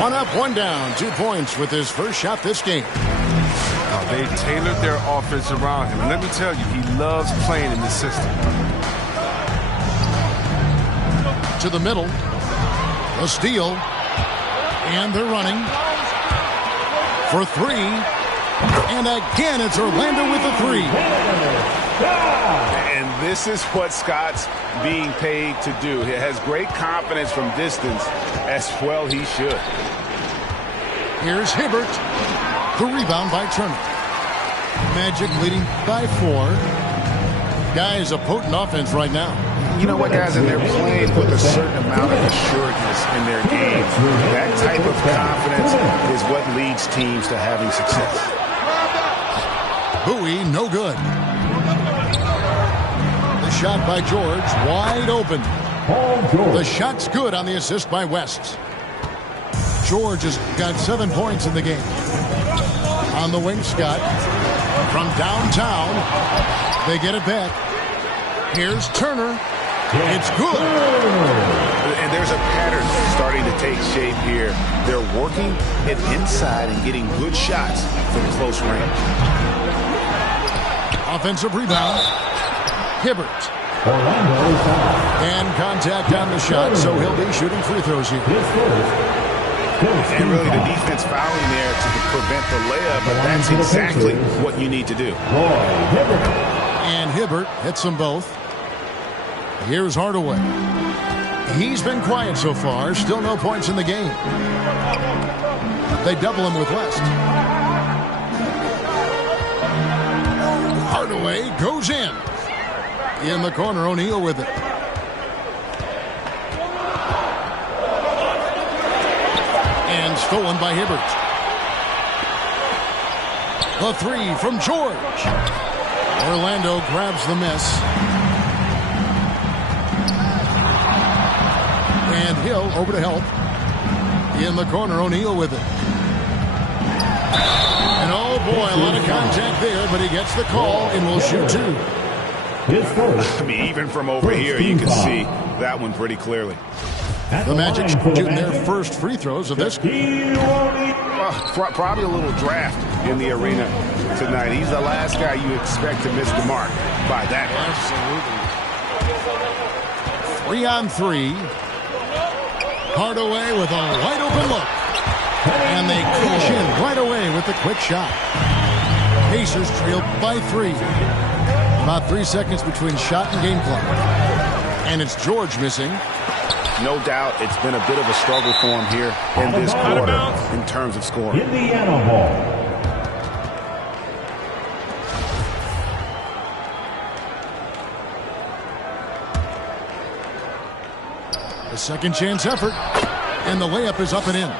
One up, one down. 2 points with his first shot this game. They tailored their offense around him. And let me tell you, he loves playing in this system. To the middle. A steal. And they're running. For 3. And again, it's Orlando with a 3. And this is what Scott's being paid to do. He has great confidence from distance, as well he should. Here's Hibbert. The rebound by Turner. Magic leading by 4. Guys, a potent offense right now. You know what, guys, and they're playing with a certain amount of assuredness in their game. That type of confidence is what leads teams to having success. Bowie, no good. The shot by George, wide open. The shot's good on the assist by West. George has got 7 points in the game. On the wing, Scott. From downtown, they get it back. Here's Turner. It's good. And there's a pattern starting to take shape here. They're working it inside and getting good shots from close range. Offensive rebound. Hibbert. And contact on the shot, so he'll be shooting free throws here. And really the defense fouling there to prevent the layup, but that's exactly what you need to do. And Hibbert hits them both. Here's Hardaway. He's been quiet so far. Still no points in the game. They double him with West. Hardaway goes in. In the corner, O'Neal with it. And stolen by Hibbert. The 3 from George. Orlando grabs the miss. And Hill over to help. In the corner, O'Neal with it. And oh boy, a lot of contact there, but he gets the call and will shoot two. I mean, even from over here, you can see that one pretty clearly. The Magic shooting their first free throws of this game. Well, probably a little draft in the arena tonight. He's the last guy you expect to miss the mark by that much. Absolutely. 3-on-3. Hardaway with a wide open look. And they cash in right away with the quick shot. Pacers trail by 3. About 3 seconds between shot and game clock. And it's George missing. No doubt it's been a bit of a struggle for him here in this quarter in terms of scoring. Indiana ball. A second chance effort. And the layup is up and in.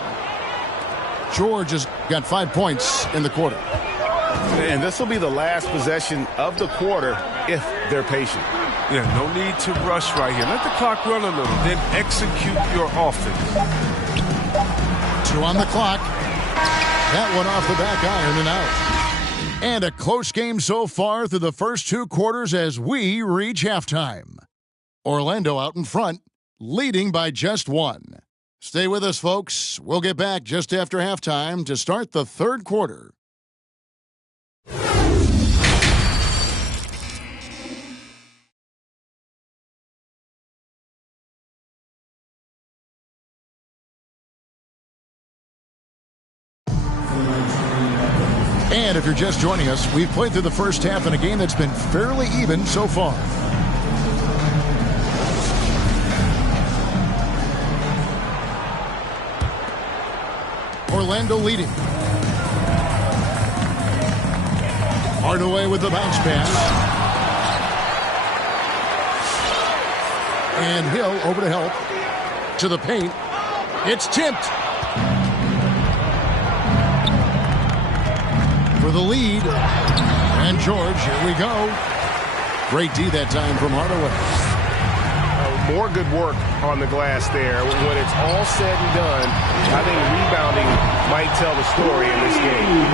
George has got 5 points in the quarter. And this will be the last possession of the quarter if they're patient. Yeah, no need to rush right here. Let the clock run a little, then execute your offense. 2 on the clock. That one off the back iron and out. And a close game so far through the first 2 quarters as we reach halftime. Orlando out in front, leading by just 1. Stay with us, folks. We'll get back just after halftime to start the third quarter. And if you're just joining us, we've played through the first half in a game that's been fairly even so far. Orlando leading. Hardaway with the bounce pass. And Hill over to help. To the paint. It's tipped. For the lead. And George, here we go. Great D that time from Hardaway. More good work on the glass there. When it's all said and done, I think rebounding might tell the story in this game.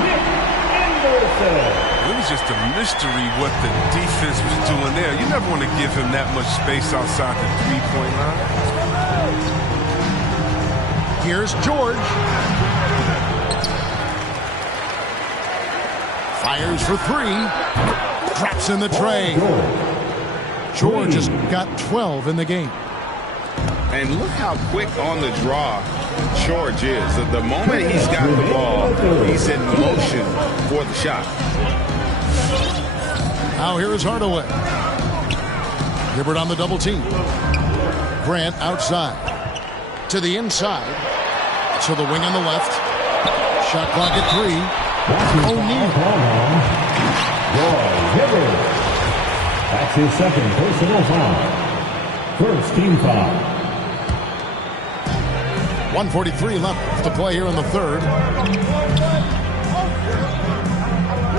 It was just a mystery what the defense was doing there. You never want to give him that much space outside the three-point line. Here's George. Fires for 3. Drops in the tray. George has got 12 in the game. And look how quick on the draw George is. The moment he's got the ball, he's in motion for the shot. Now here is Hardaway. Hibbert on the double team. Grant outside. To the inside. To the wing on the left. Shot clock at 3. O'Neal. That's his second personal foul. First team foul. 1:43 left to play here in the third.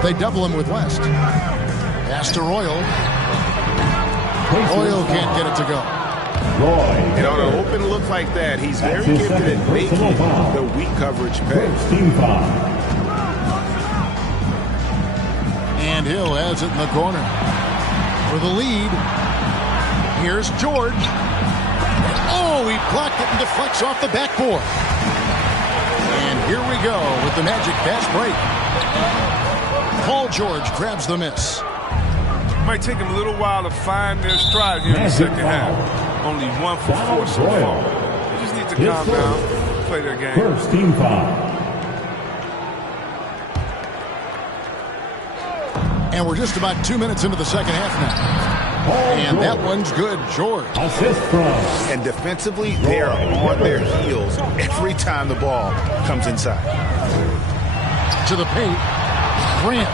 They double him with West. Pass to Royal. Royal can't get it to go. And on an open look like that, he's very gifted at making the weak coverage pay. First team foul. And Hill has it in the corner. For the lead. Here's George. Oh, he blocked it and deflects off the backboard. And here we go with the Magic fast break. Paul George grabs the miss. Might take him a little while to find their stride here in the second half. Only 1 for 4 so far. They just need to calm down, play their game. First team foul. And we're just about 2 minutes into the second half now. And that one's good, George. Assist from. And defensively, they are on their heels every time the ball comes inside. To the paint. Grant.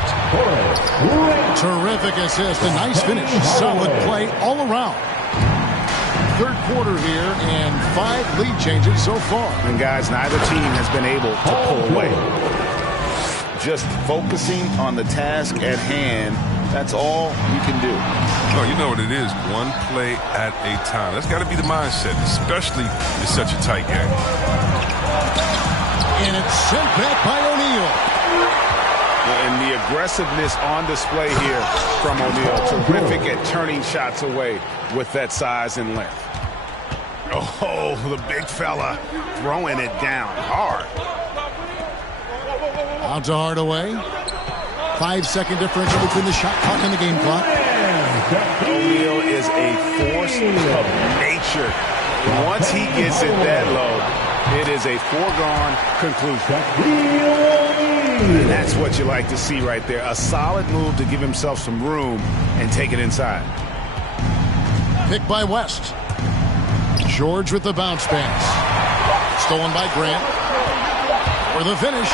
Terrific assist. A nice finish. Solid play all around. Third quarter here and 5 lead changes so far. And guys, neither team has been able to pull away. Just focusing on the task at hand That's all you can do. Oh, you know what it is. One play at a time. That's got to be the mindset, especially in such a tight game. And it's sent back by O'Neal. And the aggressiveness on display here from O'Neal. Terrific at turning shots away with that size and length. Oh, the big fella throwing it down hard. Out to Hardaway. 5-second differential between the shot clock and the game clock. O'Neal is a force of nature. Once he gets it that low, it is a foregone conclusion. And that's what you like to see right there. A solid move to give himself some room and take it inside. Picked by West. George with the bounce pass. Stolen by Grant. For the finish.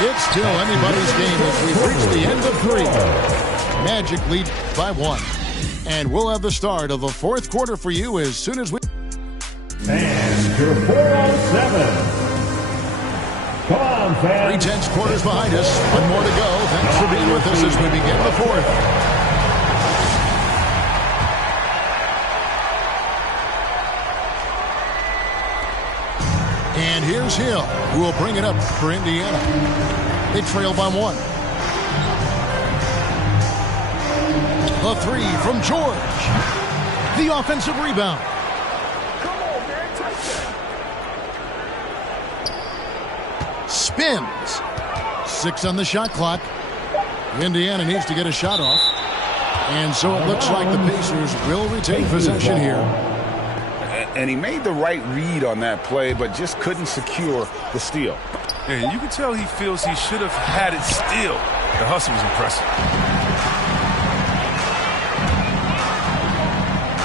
It's still anybody's game as we've reached the end of 3. Magic lead by 1. And we'll have the start of the 4th quarter for you as soon as we... And your 407. Come on, fans. 3 tense quarters behind us. 1 more to go. Thanks for being with us as we begin the 4th. And here's Hill, who will bring it up for Indiana. They trail by 1. A 3 from George. The offensive rebound. Spins. 6 on the shot clock. Indiana needs to get a shot off. And so it looks like the Pacers will retain possession here. And he made the right read on that play, but just couldn't secure the steal. And you can tell he feels he should have had it still. The hustle was impressive.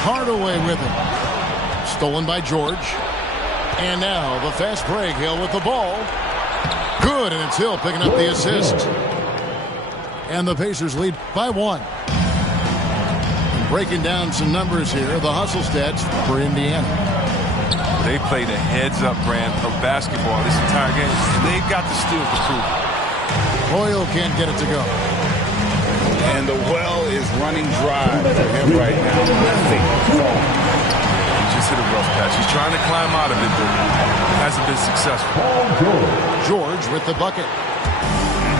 Hardaway with it. Stolen by George. And now the fast break. Hill with the ball. Good, and it's Hill picking up the assist. And the Pacers lead by 1. Breaking down some numbers here, the hustle stats for Indiana. They played a heads-up brand of basketball this entire game, and they've got the steal to prove it. Royal can't get it to go. And the well is running dry for him right now. Nothing. He just hit a rough patch. He's trying to climb out of it, but hasn't been successful. George with the bucket.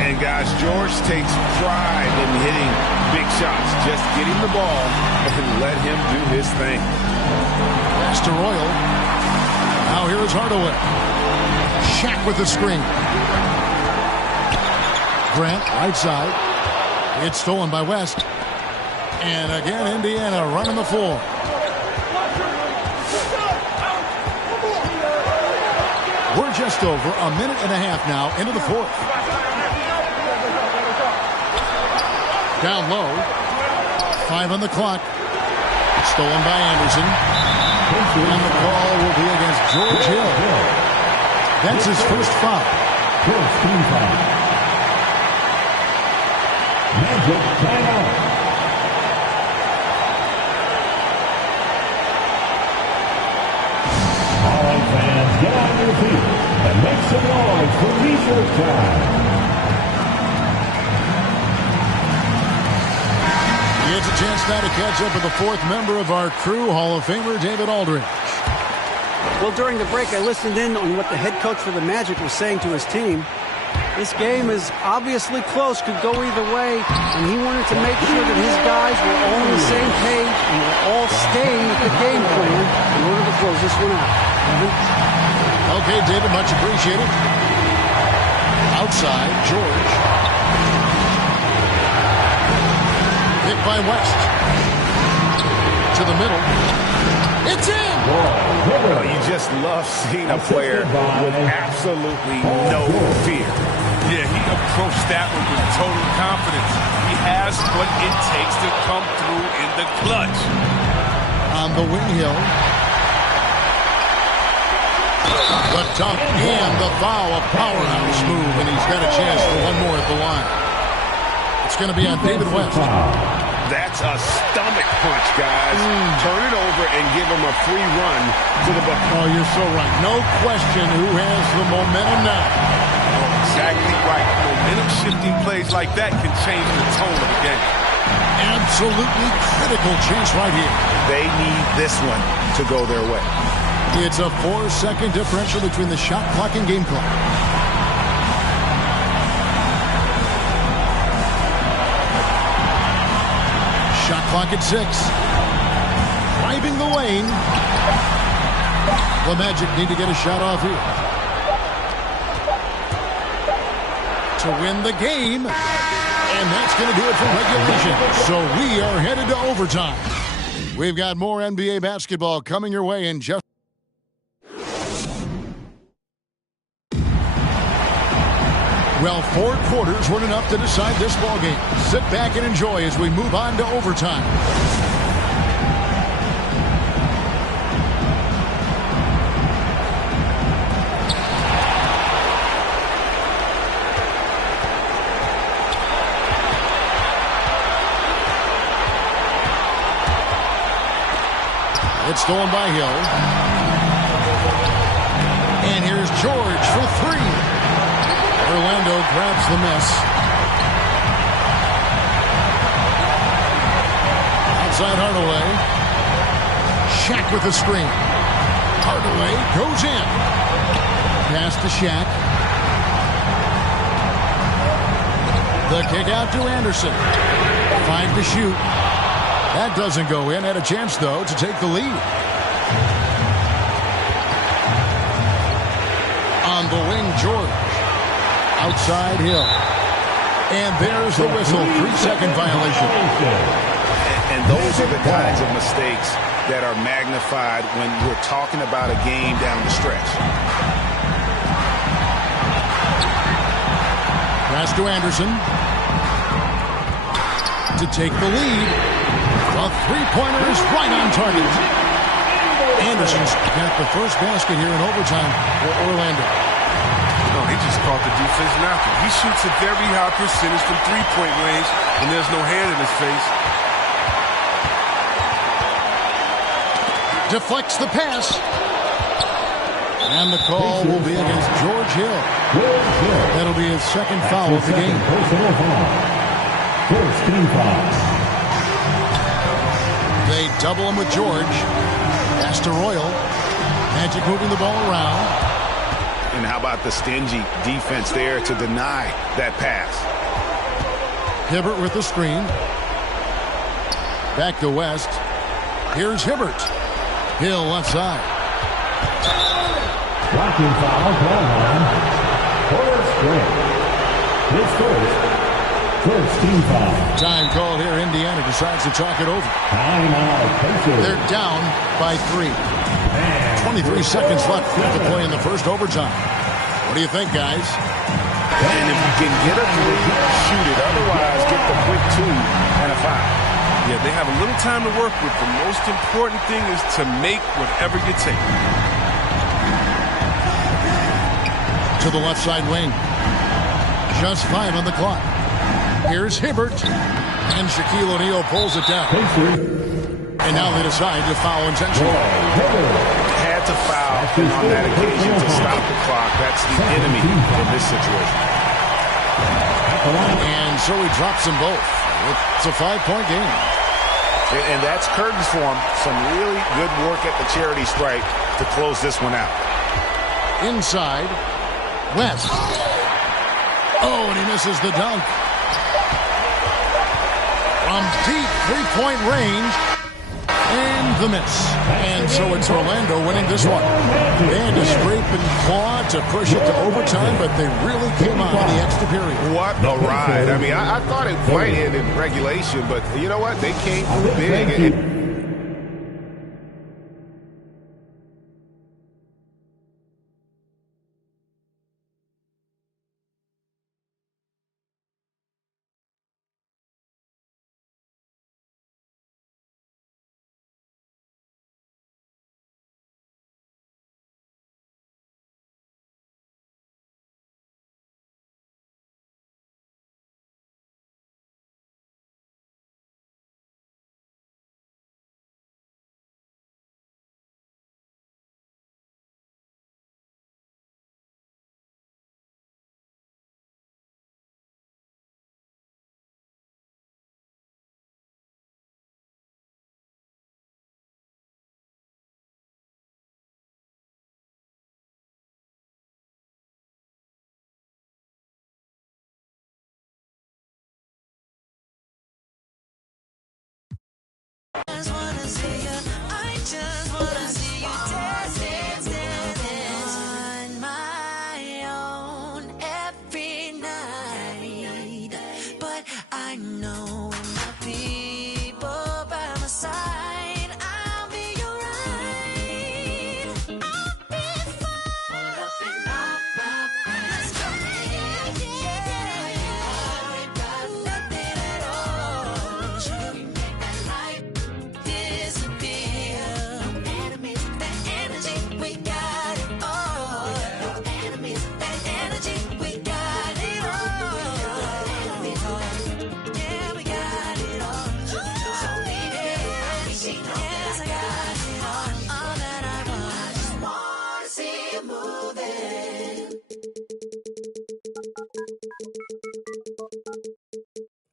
And guys, George takes pride in hitting big shots. Just get him the ball and let him do his thing. Pass to Royal. Now here is Hardaway. Shaq with the screen. Grant, right side. It's stolen by West. And again, Indiana running the floor. We're just over a minute and a half now into the 4th. Down low. 5 on the clock. Stolen by Anderson. And the call will be against George Hill. That's his first foul. Magic timeout. All right, fans, get on your feet and make some noise for leisure time. It's a chance now to catch up with the 4th member of our crew, Hall of Famer David Aldridge. Well, during the break, I listened in on what the head coach for the Magic was saying to his team. This game is obviously close, could go either way, and he wanted to make sure that his guys were all on the same page and were all staying with the game plan in order to close this one out. Okay, David, much appreciated. Outside, George. Hit by West. To the middle. It's in! Well, you just love seeing a player with absolutely no fear. Yeah, he approached that one with total confidence. He has what it takes to come through in the clutch. On the wing, Hill. The dunk and the foul, a powerhouse move, and he's got a chance for one more at the line. It's going to be on David West. That's a stomach punch, guys. Turn it over and give him a free run to the bucket. Oh, you're so right. No question who has the momentum now. Exactly right. Momentum-shifting plays like that can change the tone of the game. Absolutely critical chance right here. They need this one to go their way. It's a 4-second differential between the shot clock and game clock. Shot clock at 6. Driving the lane. The Magic need to get a shot off here to win the game. And that's going to do it for regulation. So we are headed to overtime. We've got more NBA basketball coming your way in just... Well, 4 quarters weren't enough to decide this ballgame. Sit back and enjoy as we move on to overtime. It's stolen by Hill. And here's George for 3. Orlando grabs the miss. Outside Hardaway. Shaq with the screen. Hardaway goes in. Pass to Shaq. The kick out to Anderson. 5 to shoot. That doesn't go in. Had a chance, though, to take the lead. On the wing, George. Outside Hill. And there's the whistle. 3-second violation. And those are the kinds of mistakes that are magnified when we're talking about a game down the stretch. Pass to Anderson. To take the lead. The three-pointer is right on target. Anderson's got the first basket here in overtime for Orlando. No, they just caught the defense knocking. He shoots a very high percentage from three-point range, and there's no hand in his face. Deflects the pass. And the call will be against George Hill. That'll be his second foul of the game. First team foul. They double him with George. Pass to Royal. Magic moving the ball around. And how about the stingy defense there to deny that pass? Hibbert with the screen. Back to West. Here's Hibbert. Hill left side. Blocking foul, ball line. Horace Grant. His first team foul. Time called here. Indiana decides to talk it over. Timeout. They're down by 3. 23 seconds left to play in the first overtime. What do you think, guys? And if you can get a 3, shoot it. Otherwise, get the quick 2 and a foul. Yeah, they have a little time to work with. The most important thing is to make whatever you take. To the left side wing. Just 5 on the clock. Here's Hibbert. And Shaquille O'Neal pulls it down. And now they decide to foul intentionally. Had to foul on that occasion to stop the clock. That's the enemy in this situation. And so he drops them both. It's a 5-point game. And that's curtains for him. Some really good work at the charity stripe to close this one out. Inside. West. Oh, and he misses the dunk. From deep three-point range. And the miss. And so it's Orlando winning this one. They had to scrape and claw to push it to overtime, but they really came on in the extra period. What a ride. I mean, I thought it might end in regulation, but you know what? They came through big.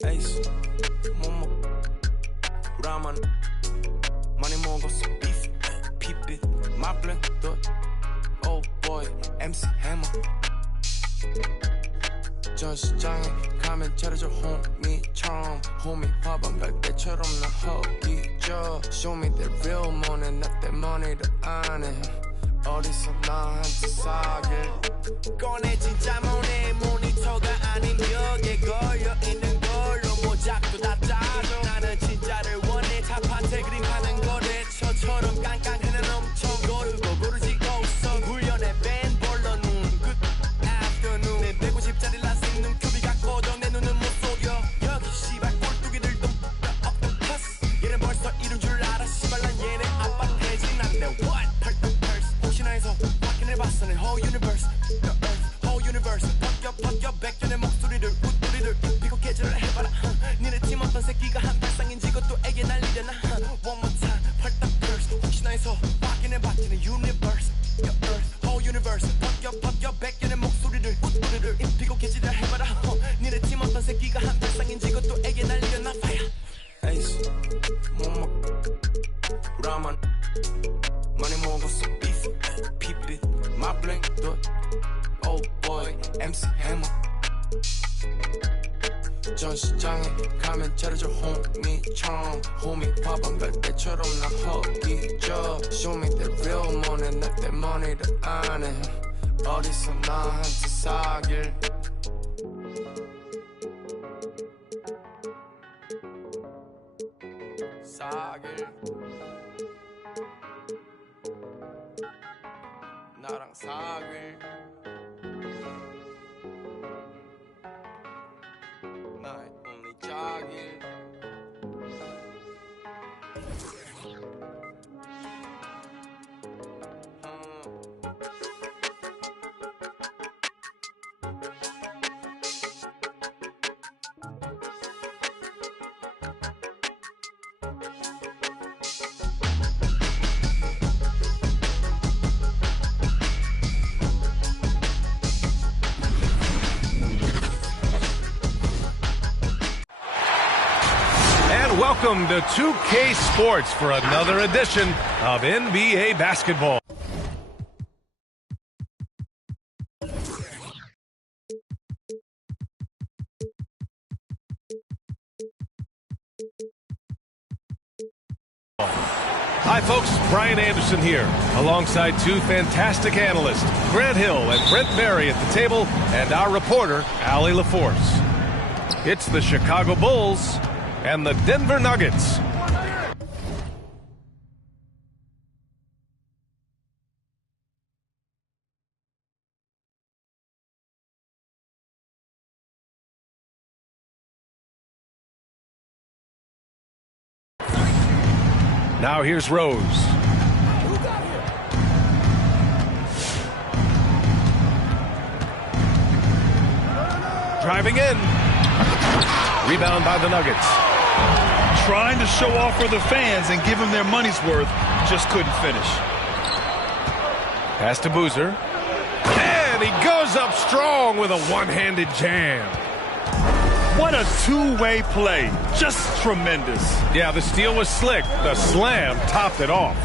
Ace, Momo, Raman, Money Mongo, beef, peep it, my blend, oh boy, MC Hammer. 전시장에 가면 차려줘 홈이처럼 홈이 화방 갈 때처럼 나 허기져 Show me that real money, not that money를 안 해 어디서 나한테 사길 꺼내 진짜 모네 모니터가 아닌 벽에 걸려있는 걸로 모작도 다 짜줘 나는 진짜를 원해 탑한테 그림하는 거래처처럼 깡깡해는 엄청 고르고 고르지고 있어 훈련에 밴 볼러 눈끝 afternoon 내 150짜리 라식 눈급이가 꺼져 내 눈은 못 속여 여기 씨발 꼴뚜기들도 octopus 얘는 벌써 이룬 줄 알아 씨발 난 얘네 아빠 대진 난데 what 혹시나 해서 확인해봤어 내 whole universe the earth whole universe 벗겨 백전의 목소리를 웃소리를 입히고 개질을 해봐라 니네 팀 어떤 새끼가 한 발상인지 그것도 애게 날리려나 one more time 펄딱 burst 혹시나 해서 확인해봤지 내 universe the earth whole universe 벗겨 백전의 목소리를 웃소리를 입히고 개질을 해봐라 니네 팀 어떤 새끼가 한 발상인지 그것도 애게 날리려나 fire Ace 모모 라만 Money Mongo, beef, peep it, my bling, oh boy, MC Hammer. 전시장에 가면 차려줘 홈이처럼 홈이 화방 갈 때처럼 나 허기져 Show me that real money, not that money를 안 해 어디서 나한테 사길 사길 나랑 사귈 나의 only 자길 Welcome to 2K Sports for another edition of NBA basketball. Hi folks, Brian Anderson here, alongside two fantastic analysts, Grant Hill and Brent Berry at the table, and our reporter, Allie LaForce. It's the Chicago Bulls and the Denver Nuggets. Now here's Rose. Driving in. Rebound by the Nuggets. Trying to show off for the fans and give them their money's worth, just couldn't finish. Pass to Boozer. And he goes up strong with a one-handed jam. What a two-way play. Just tremendous. Yeah, the steal was slick. The slam topped it off.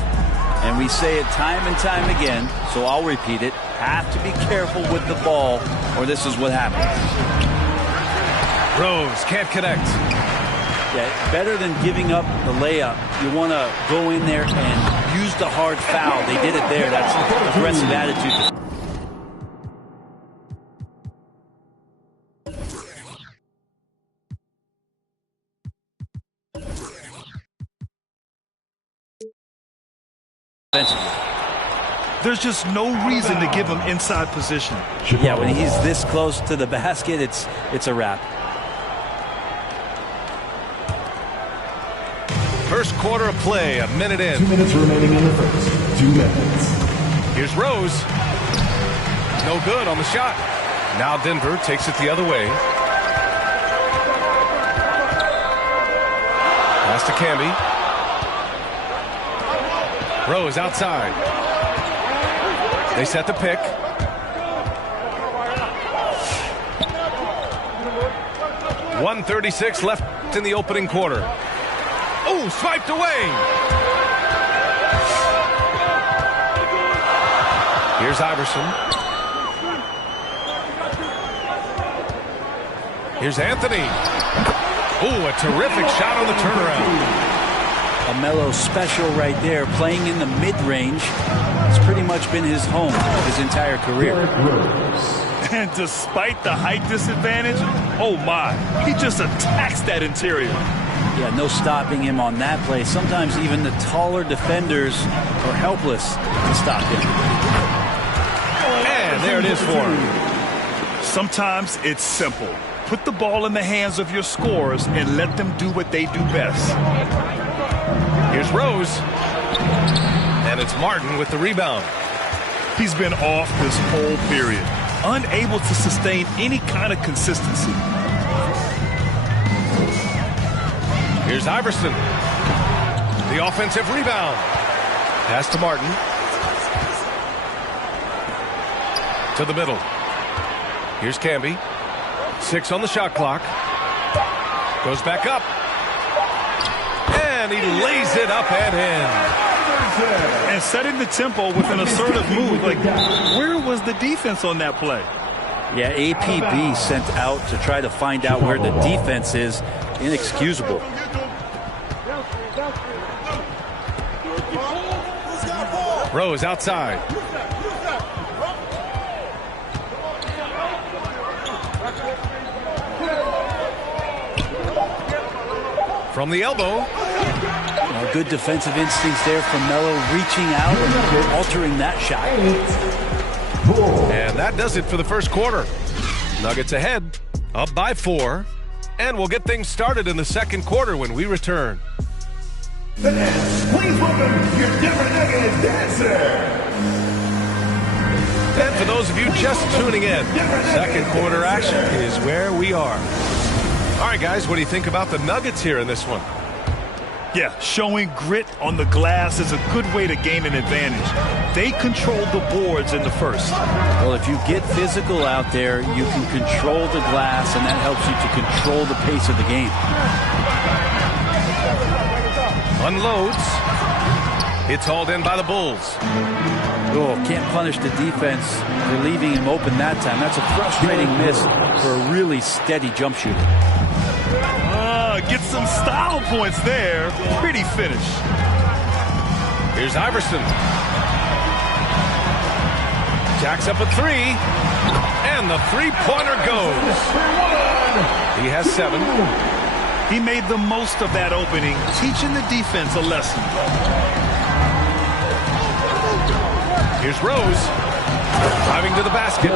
And we say it time and time again, so I'll repeat it. Have to be careful with the ball, or this is what happens. Rose can't connect. Yeah, better than giving up the layup, you want to go in there and use the hard foul. They did it there. That's aggressive attitude. There's just no reason to give him inside position. Yeah, when he's this close to the basket, it's a wrap. First quarter of play, a minute in. 2 minutes remaining in the first. 2 minutes. Here's Rose. No good on the shot. Now Denver takes it the other way. Pass to Camby. Rose outside. They set the pick. 1:36 left in the opening quarter. Oh, swiped away. Here's Iverson. Here's Anthony. Oh, a terrific shot on the turnaround. A Melo special right there, playing in the mid-range. It's pretty much been his home his entire career. And despite the height disadvantage, oh my, he just attacks that interior. Yeah, no stopping him on that play. Sometimes even the taller defenders are helpless to stop him. And there it is for him. Sometimes it's simple. Put the ball in the hands of your scorers and let them do what they do best. Here's Rose. And it's Martin with the rebound. He's been off this whole period, unable to sustain any kind of consistency. Here's Iverson. The offensive rebound. Pass to Martin. To the middle. Here's Camby. 6 on the shot clock. Goes back up. And he lays it up and in. And setting the tempo with an assertive move. Like, where was the defense on that play? Yeah, APB sent out to try to find out where the defense is. Inexcusable. Rose outside. From the elbow. Good defensive instincts there from Melo, reaching out and altering that shot. And that does it for the first quarter. Nuggets ahead, up by 4. And we'll get things started in the second quarter when we return. The Nets, please welcome your Denver Nuggets dancer. And for those of you just tuning in, second quarter action is where we are. All right, guys, what do you think about the Nuggets here in this one? Yeah, showing grit on the glass is a good way to gain an advantage. They controlled the boards in the first. Well, if you get physical out there, you can control the glass, and that helps you to control the pace of the game. Unloads. It's hauled in by the Bulls. Oh, can't punish the defense for leaving him open that time. That's a frustrating miss for a really steady jump shooter. Get some style points there. Pretty finish. Here's Iverson. Jacks up a 3. And the three-pointer goes. He has 7. He made the most of that opening, teaching the defense a lesson. Here's Rose. Driving to the basket.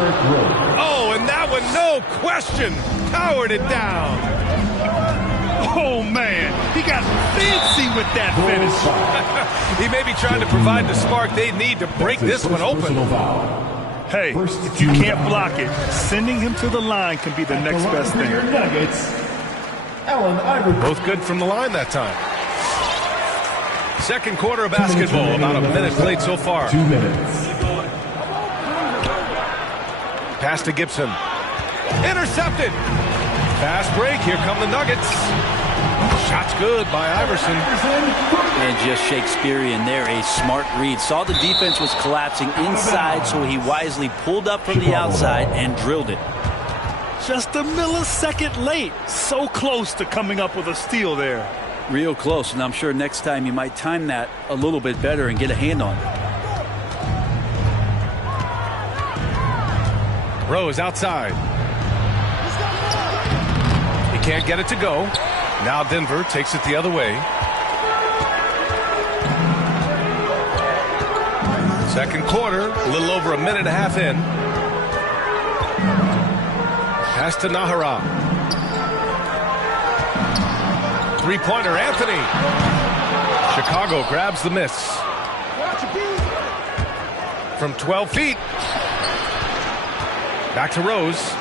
Oh, and that one, no question, powered it down. Oh, man, he got fancy with that finish. He may be trying to provide the spark they need to break this one open. Hey, if you can't block it, sending him to the line can be the next best thing. Both good from the line that time. Second quarter of basketball, about a minute played so far. 2 minutes. Pass to Gibson. Intercepted. Fast break. Here come the Nuggets. Shot's good by Iverson. And just Shakespearean there. A smart read. Saw the defense was collapsing inside, so he wisely pulled up from the outside and drilled it. Just a millisecond late. So close to coming up with a steal there. Real close, and I'm sure next time you might time that a little bit better and get a hand on it. Rose outside. He can't get it to go. Now Denver takes it the other way. Second quarter, a little over a minute and a half in. Pass to Nahara. Three-pointer, Anthony. Chicago grabs the miss. From 12 feet. Back to Rose.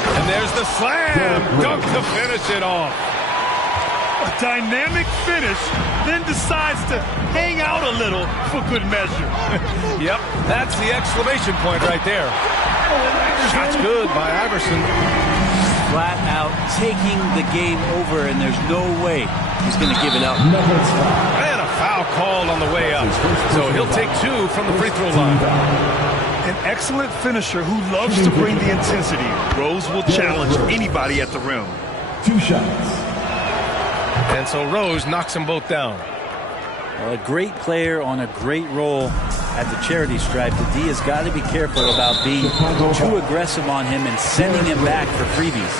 And there's the slam dunk to finish it off. A dynamic finish, then decides to hang out a little for good measure. Yep, that's the exclamation point right there. Shot's good by Iverson. flat out taking the game over, and there's no way he's going to give it up. And a foul called on the way up. So he'll take 2 from the free throw line. An excellent finisher who loves to bring the intensity. Rose will challenge anybody at the rim. 2 shots. And so Rose knocks them both down. Well, a great player on a great role at the charity stripe. The D has got to be careful about being too aggressive on him and sending him back for freebies.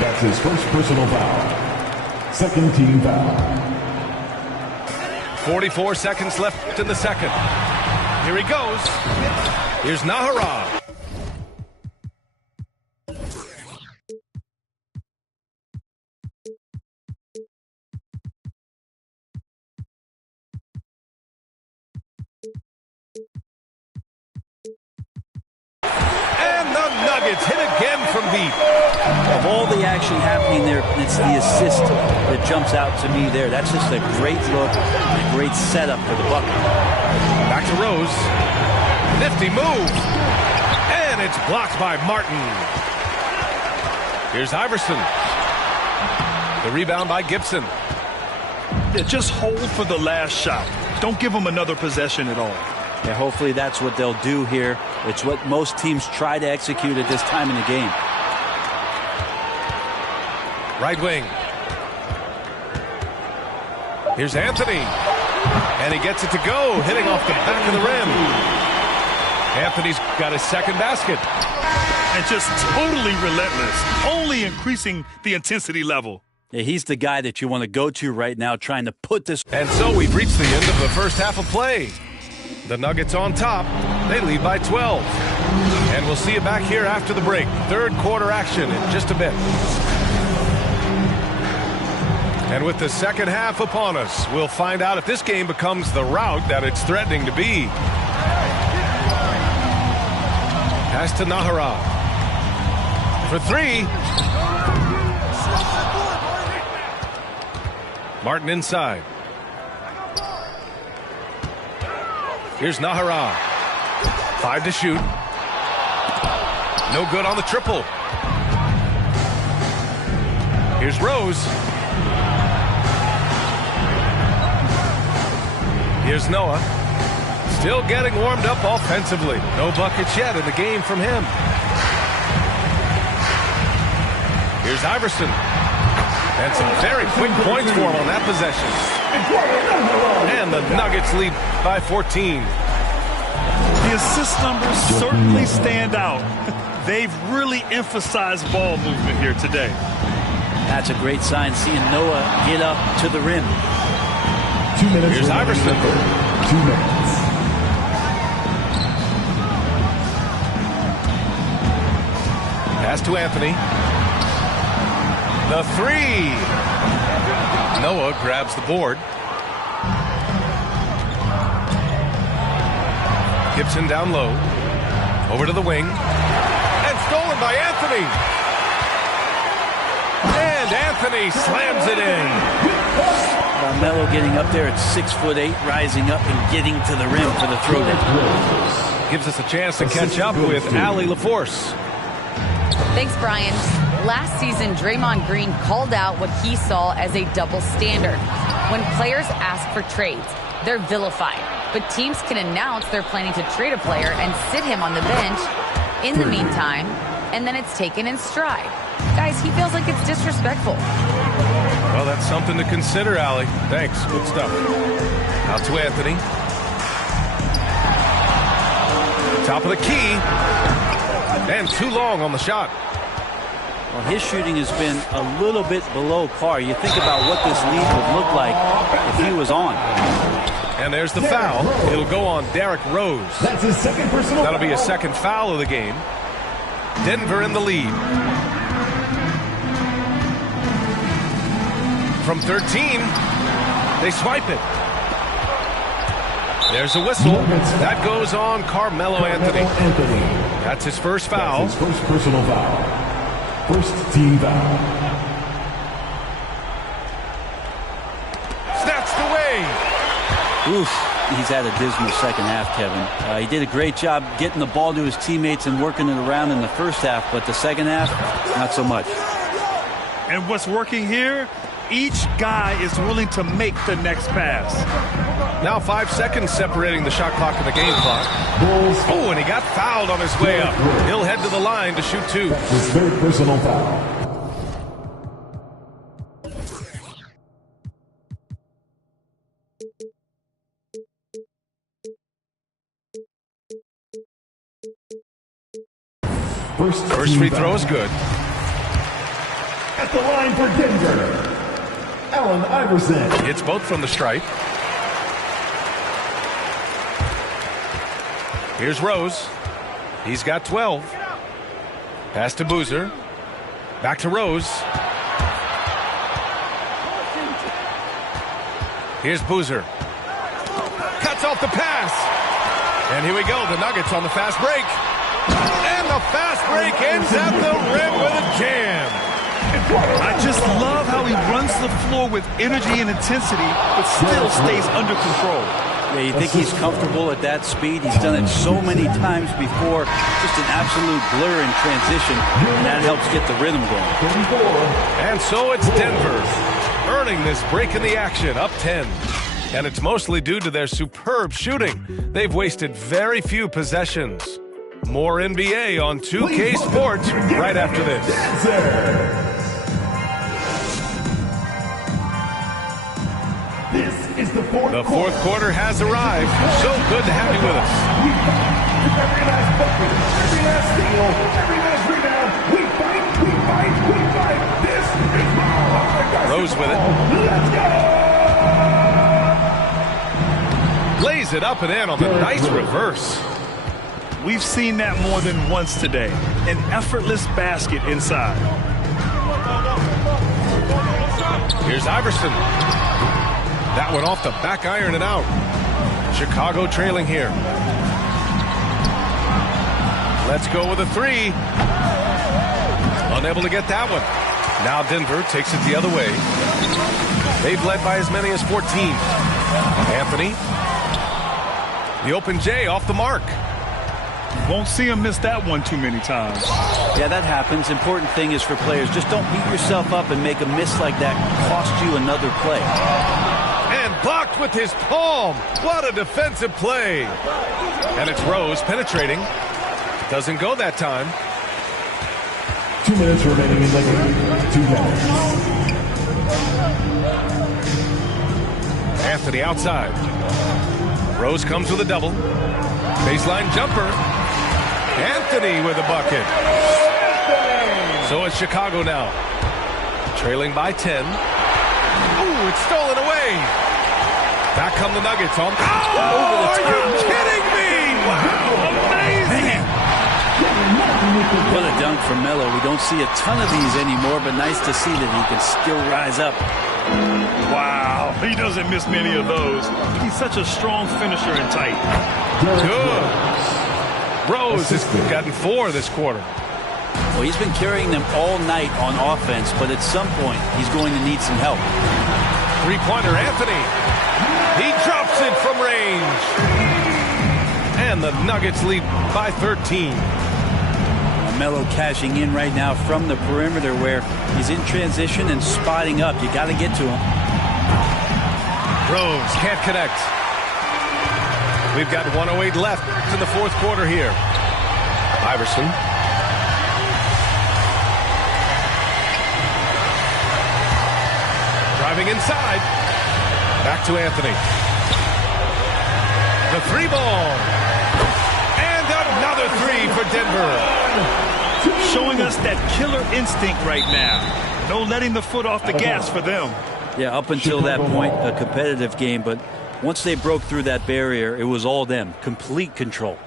That's his first personal foul. Second team foul. 44 seconds left in the second. Here he goes. Here's Nahara. And the Nuggets hit again from deep. Of all the action happening there, it's the assist that jumps out to me there. That's just a great look and a great setup for the bucket. Back to Rose. Nifty move. And it's blocked by Martin. Here's Iverson. The rebound by Gibson. Yeah, just hold for the last shot. Don't give them another possession at all. Yeah, hopefully that's what they'll do here. It's what most teams try to execute at this time in the game. Right wing. Here's Anthony. And he gets it to go, hitting off the back of the rim. Anthony's got his second basket. And just totally relentless, only increasing the intensity level. Yeah, he's the guy that you want to go to right now, trying to put this. And so we've reached the end of the first half of play. The Nuggets on top. They lead by 12. And we'll see you back here after the break. Third quarter action in just a bit. And with the second half upon us, we'll find out if this game becomes the rout that it's threatening to be. Pass to Nahara. For 3. Martin inside. Here's Nahara. 5 to shoot. No good on the triple. Here's Rose. Here's Noah. Still getting warmed up offensively. No buckets yet in the game from him. Here's Iverson. And some very quick points for him on that possession. And the Nuggets lead by 14. The assist numbers certainly stand out. They've really emphasized ball movement here today. That's a great sign, seeing Noah get up to the rim. 2 minutes. Here's Iverson. 2 minutes. Pass to Anthony. The 3. Noah grabs the board. Gibson down low. Over to the wing. And stolen by Anthony. And Anthony slams it in. Carmelo getting up there at 6'8", rising up and getting to the rim for the throwdown. Gives us a chance to catch up with Allie LaForce. Thanks, Brian. Last season, Draymond Green called out what he saw as a double standard. When players ask for trades, they're vilified. But teams can announce they're planning to trade a player and sit him on the bench in the meantime, and then it's taken in stride. Guys, he feels like it's disrespectful. Well, that's something to consider, Allie. Thanks. Good stuff. Out to Anthony. Top of the key. And too long on the shot. Well, his shooting has been a little bit below par. You think about what this lead would look like if he was on. And there's the foul. It'll go on Derrick Rose. That's his second personal. That'll be a second foul of the game. Denver in the lead. From 13, they swipe it. There's a whistle. That goes on Carmelo Anthony. That's his first foul. That's his first personal foul. First team foul. Snatched away. Oof. He's had a dismal second half, Kevin. He did a great job getting the ball to his teammates and working it around in the first half, but the second half, not so much. And what's working here, each guy is willing to make the next pass. Now 5 seconds separating the shot clock and the game clock. Oh, and he got fouled on his way up. He'll head to the line to shoot 2. His third personal foul. First free throw is good. At the line for Denver, Allen Iverson. Hits both from the stripe. Here's Rose. He's got 12. Pass to Boozer. Back to Rose. Here's Boozer. Cuts off the pass. And here we go. The Nuggets on the fast break. And the fast break ends at the rim with a jam. I just love how he runs the floor with energy and intensity, but still stays under control. Yeah, you think he's comfortable at that speed? He's done it so many times before. Just an absolute blur in transition, and that helps get the rhythm going. And so it's Denver earning this break in the action, up 10. And it's mostly due to their superb shooting. They've wasted very few possessions. More NBA on 2K Sports right after this. The fourth quarter has arrived. So good to have you with us. Every last bucket, every last steal, every last rebound. We fight, we fight, we fight. This is ball. Rose with it. Let's go! Lays it up and in on the nice reverse. We've seen that more than once today. An effortless basket inside. Here's Iverson. That one off the back iron and out. Chicago trailing here. Let's go with a 3. Unable to get that one. Now Denver takes it the other way. They've led by as many as 14. Anthony. The open J off the mark. Won't see him miss that one too many times. Yeah, that happens. Important thing is for players, just don't beat yourself up and make a miss like that cost you another play. And blocked with his palm. What a defensive play. And it's Rose penetrating. Doesn't go that time. 2 minutes remaining in the game. 2 minutes. Anthony outside. Rose comes with a double. Baseline jumper. Anthony with a bucket. So it's Chicago now. Trailing by 10. Ooh, it's stolen away. Back come the Nuggets on. Oh, are you kidding me? Wow, amazing. What a dunk from Melo. We don't see a ton of these anymore, but nice to see that he can still rise up. Wow, he doesn't miss many of those. He's such a strong finisher and tight. Good. Rose has gotten 4 this quarter. Well, he's been carrying them all night on offense, but at some point, he's going to need some help. Three-pointer, Anthony. He drops it from range. And the Nuggets lead by 13. Melo cashing in right now from the perimeter where he's in transition and spotting up. You got to get to him. Rose can't connect. We've got 1:08 left in the fourth quarter here. Iverson. Driving inside. Back to Anthony. The 3-ball. And another 3 for Denver. Showing us that killer instinct right now. No letting the foot off the gas for them. Yeah, up until that point, a competitive game, but once they broke through that barrier, it was all them. Complete control.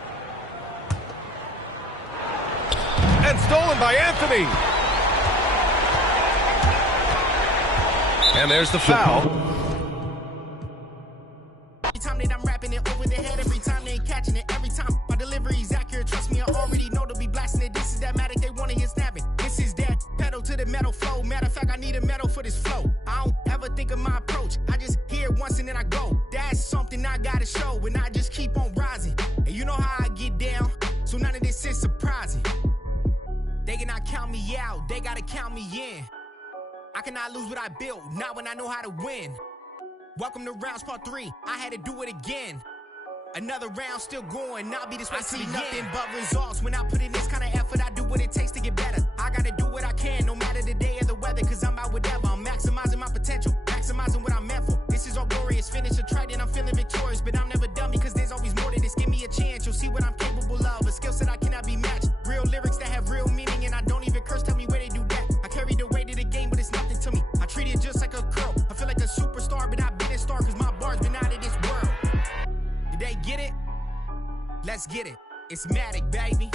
And stolen by Anthony. And there's the foul. Every time that I'm rapping it over the head, every time they ain't catching it, every time my delivery's accurate, trust me, I already know they'll be blasting it. This is that matic, they want to hear snapping. This is that pedal to the metal flow. Matter of fact, I need a medal for this flow. I don't ever think of my approach. I just hear it once and then I go. That's something I gotta show, and I just keep on rising. And you know how I get down, so none of this is surprising. They cannot count me out, they gotta count me in. I cannot lose what I built, not when I know how to win. Welcome to rounds part 3. I had to do it again. Another round still going, I'll be this way. I see nothing but results when I put in this kind of effort. I do what it takes to get better. I gotta do what I can, no matter the day or the weather, cause I'm out whatever. I'm maximizing my potential, maximizing what I'm meant for. This is all glorious, finish a try, then I'm feeling victorious. But I'm never done because there's always more to this. Give me a chance, you'll see what I'm capable of. A skill set I cannot be matched. Real lyrics that have real meaning, and I don't even curse. Tell me where they do that. I carry the weight of the game, but it's nothing to me. I treat it just like a curl. I feel like a superstar, but I've been a star cause my bar's been out of this world. Did they get it? Let's get it. It's Matic, baby.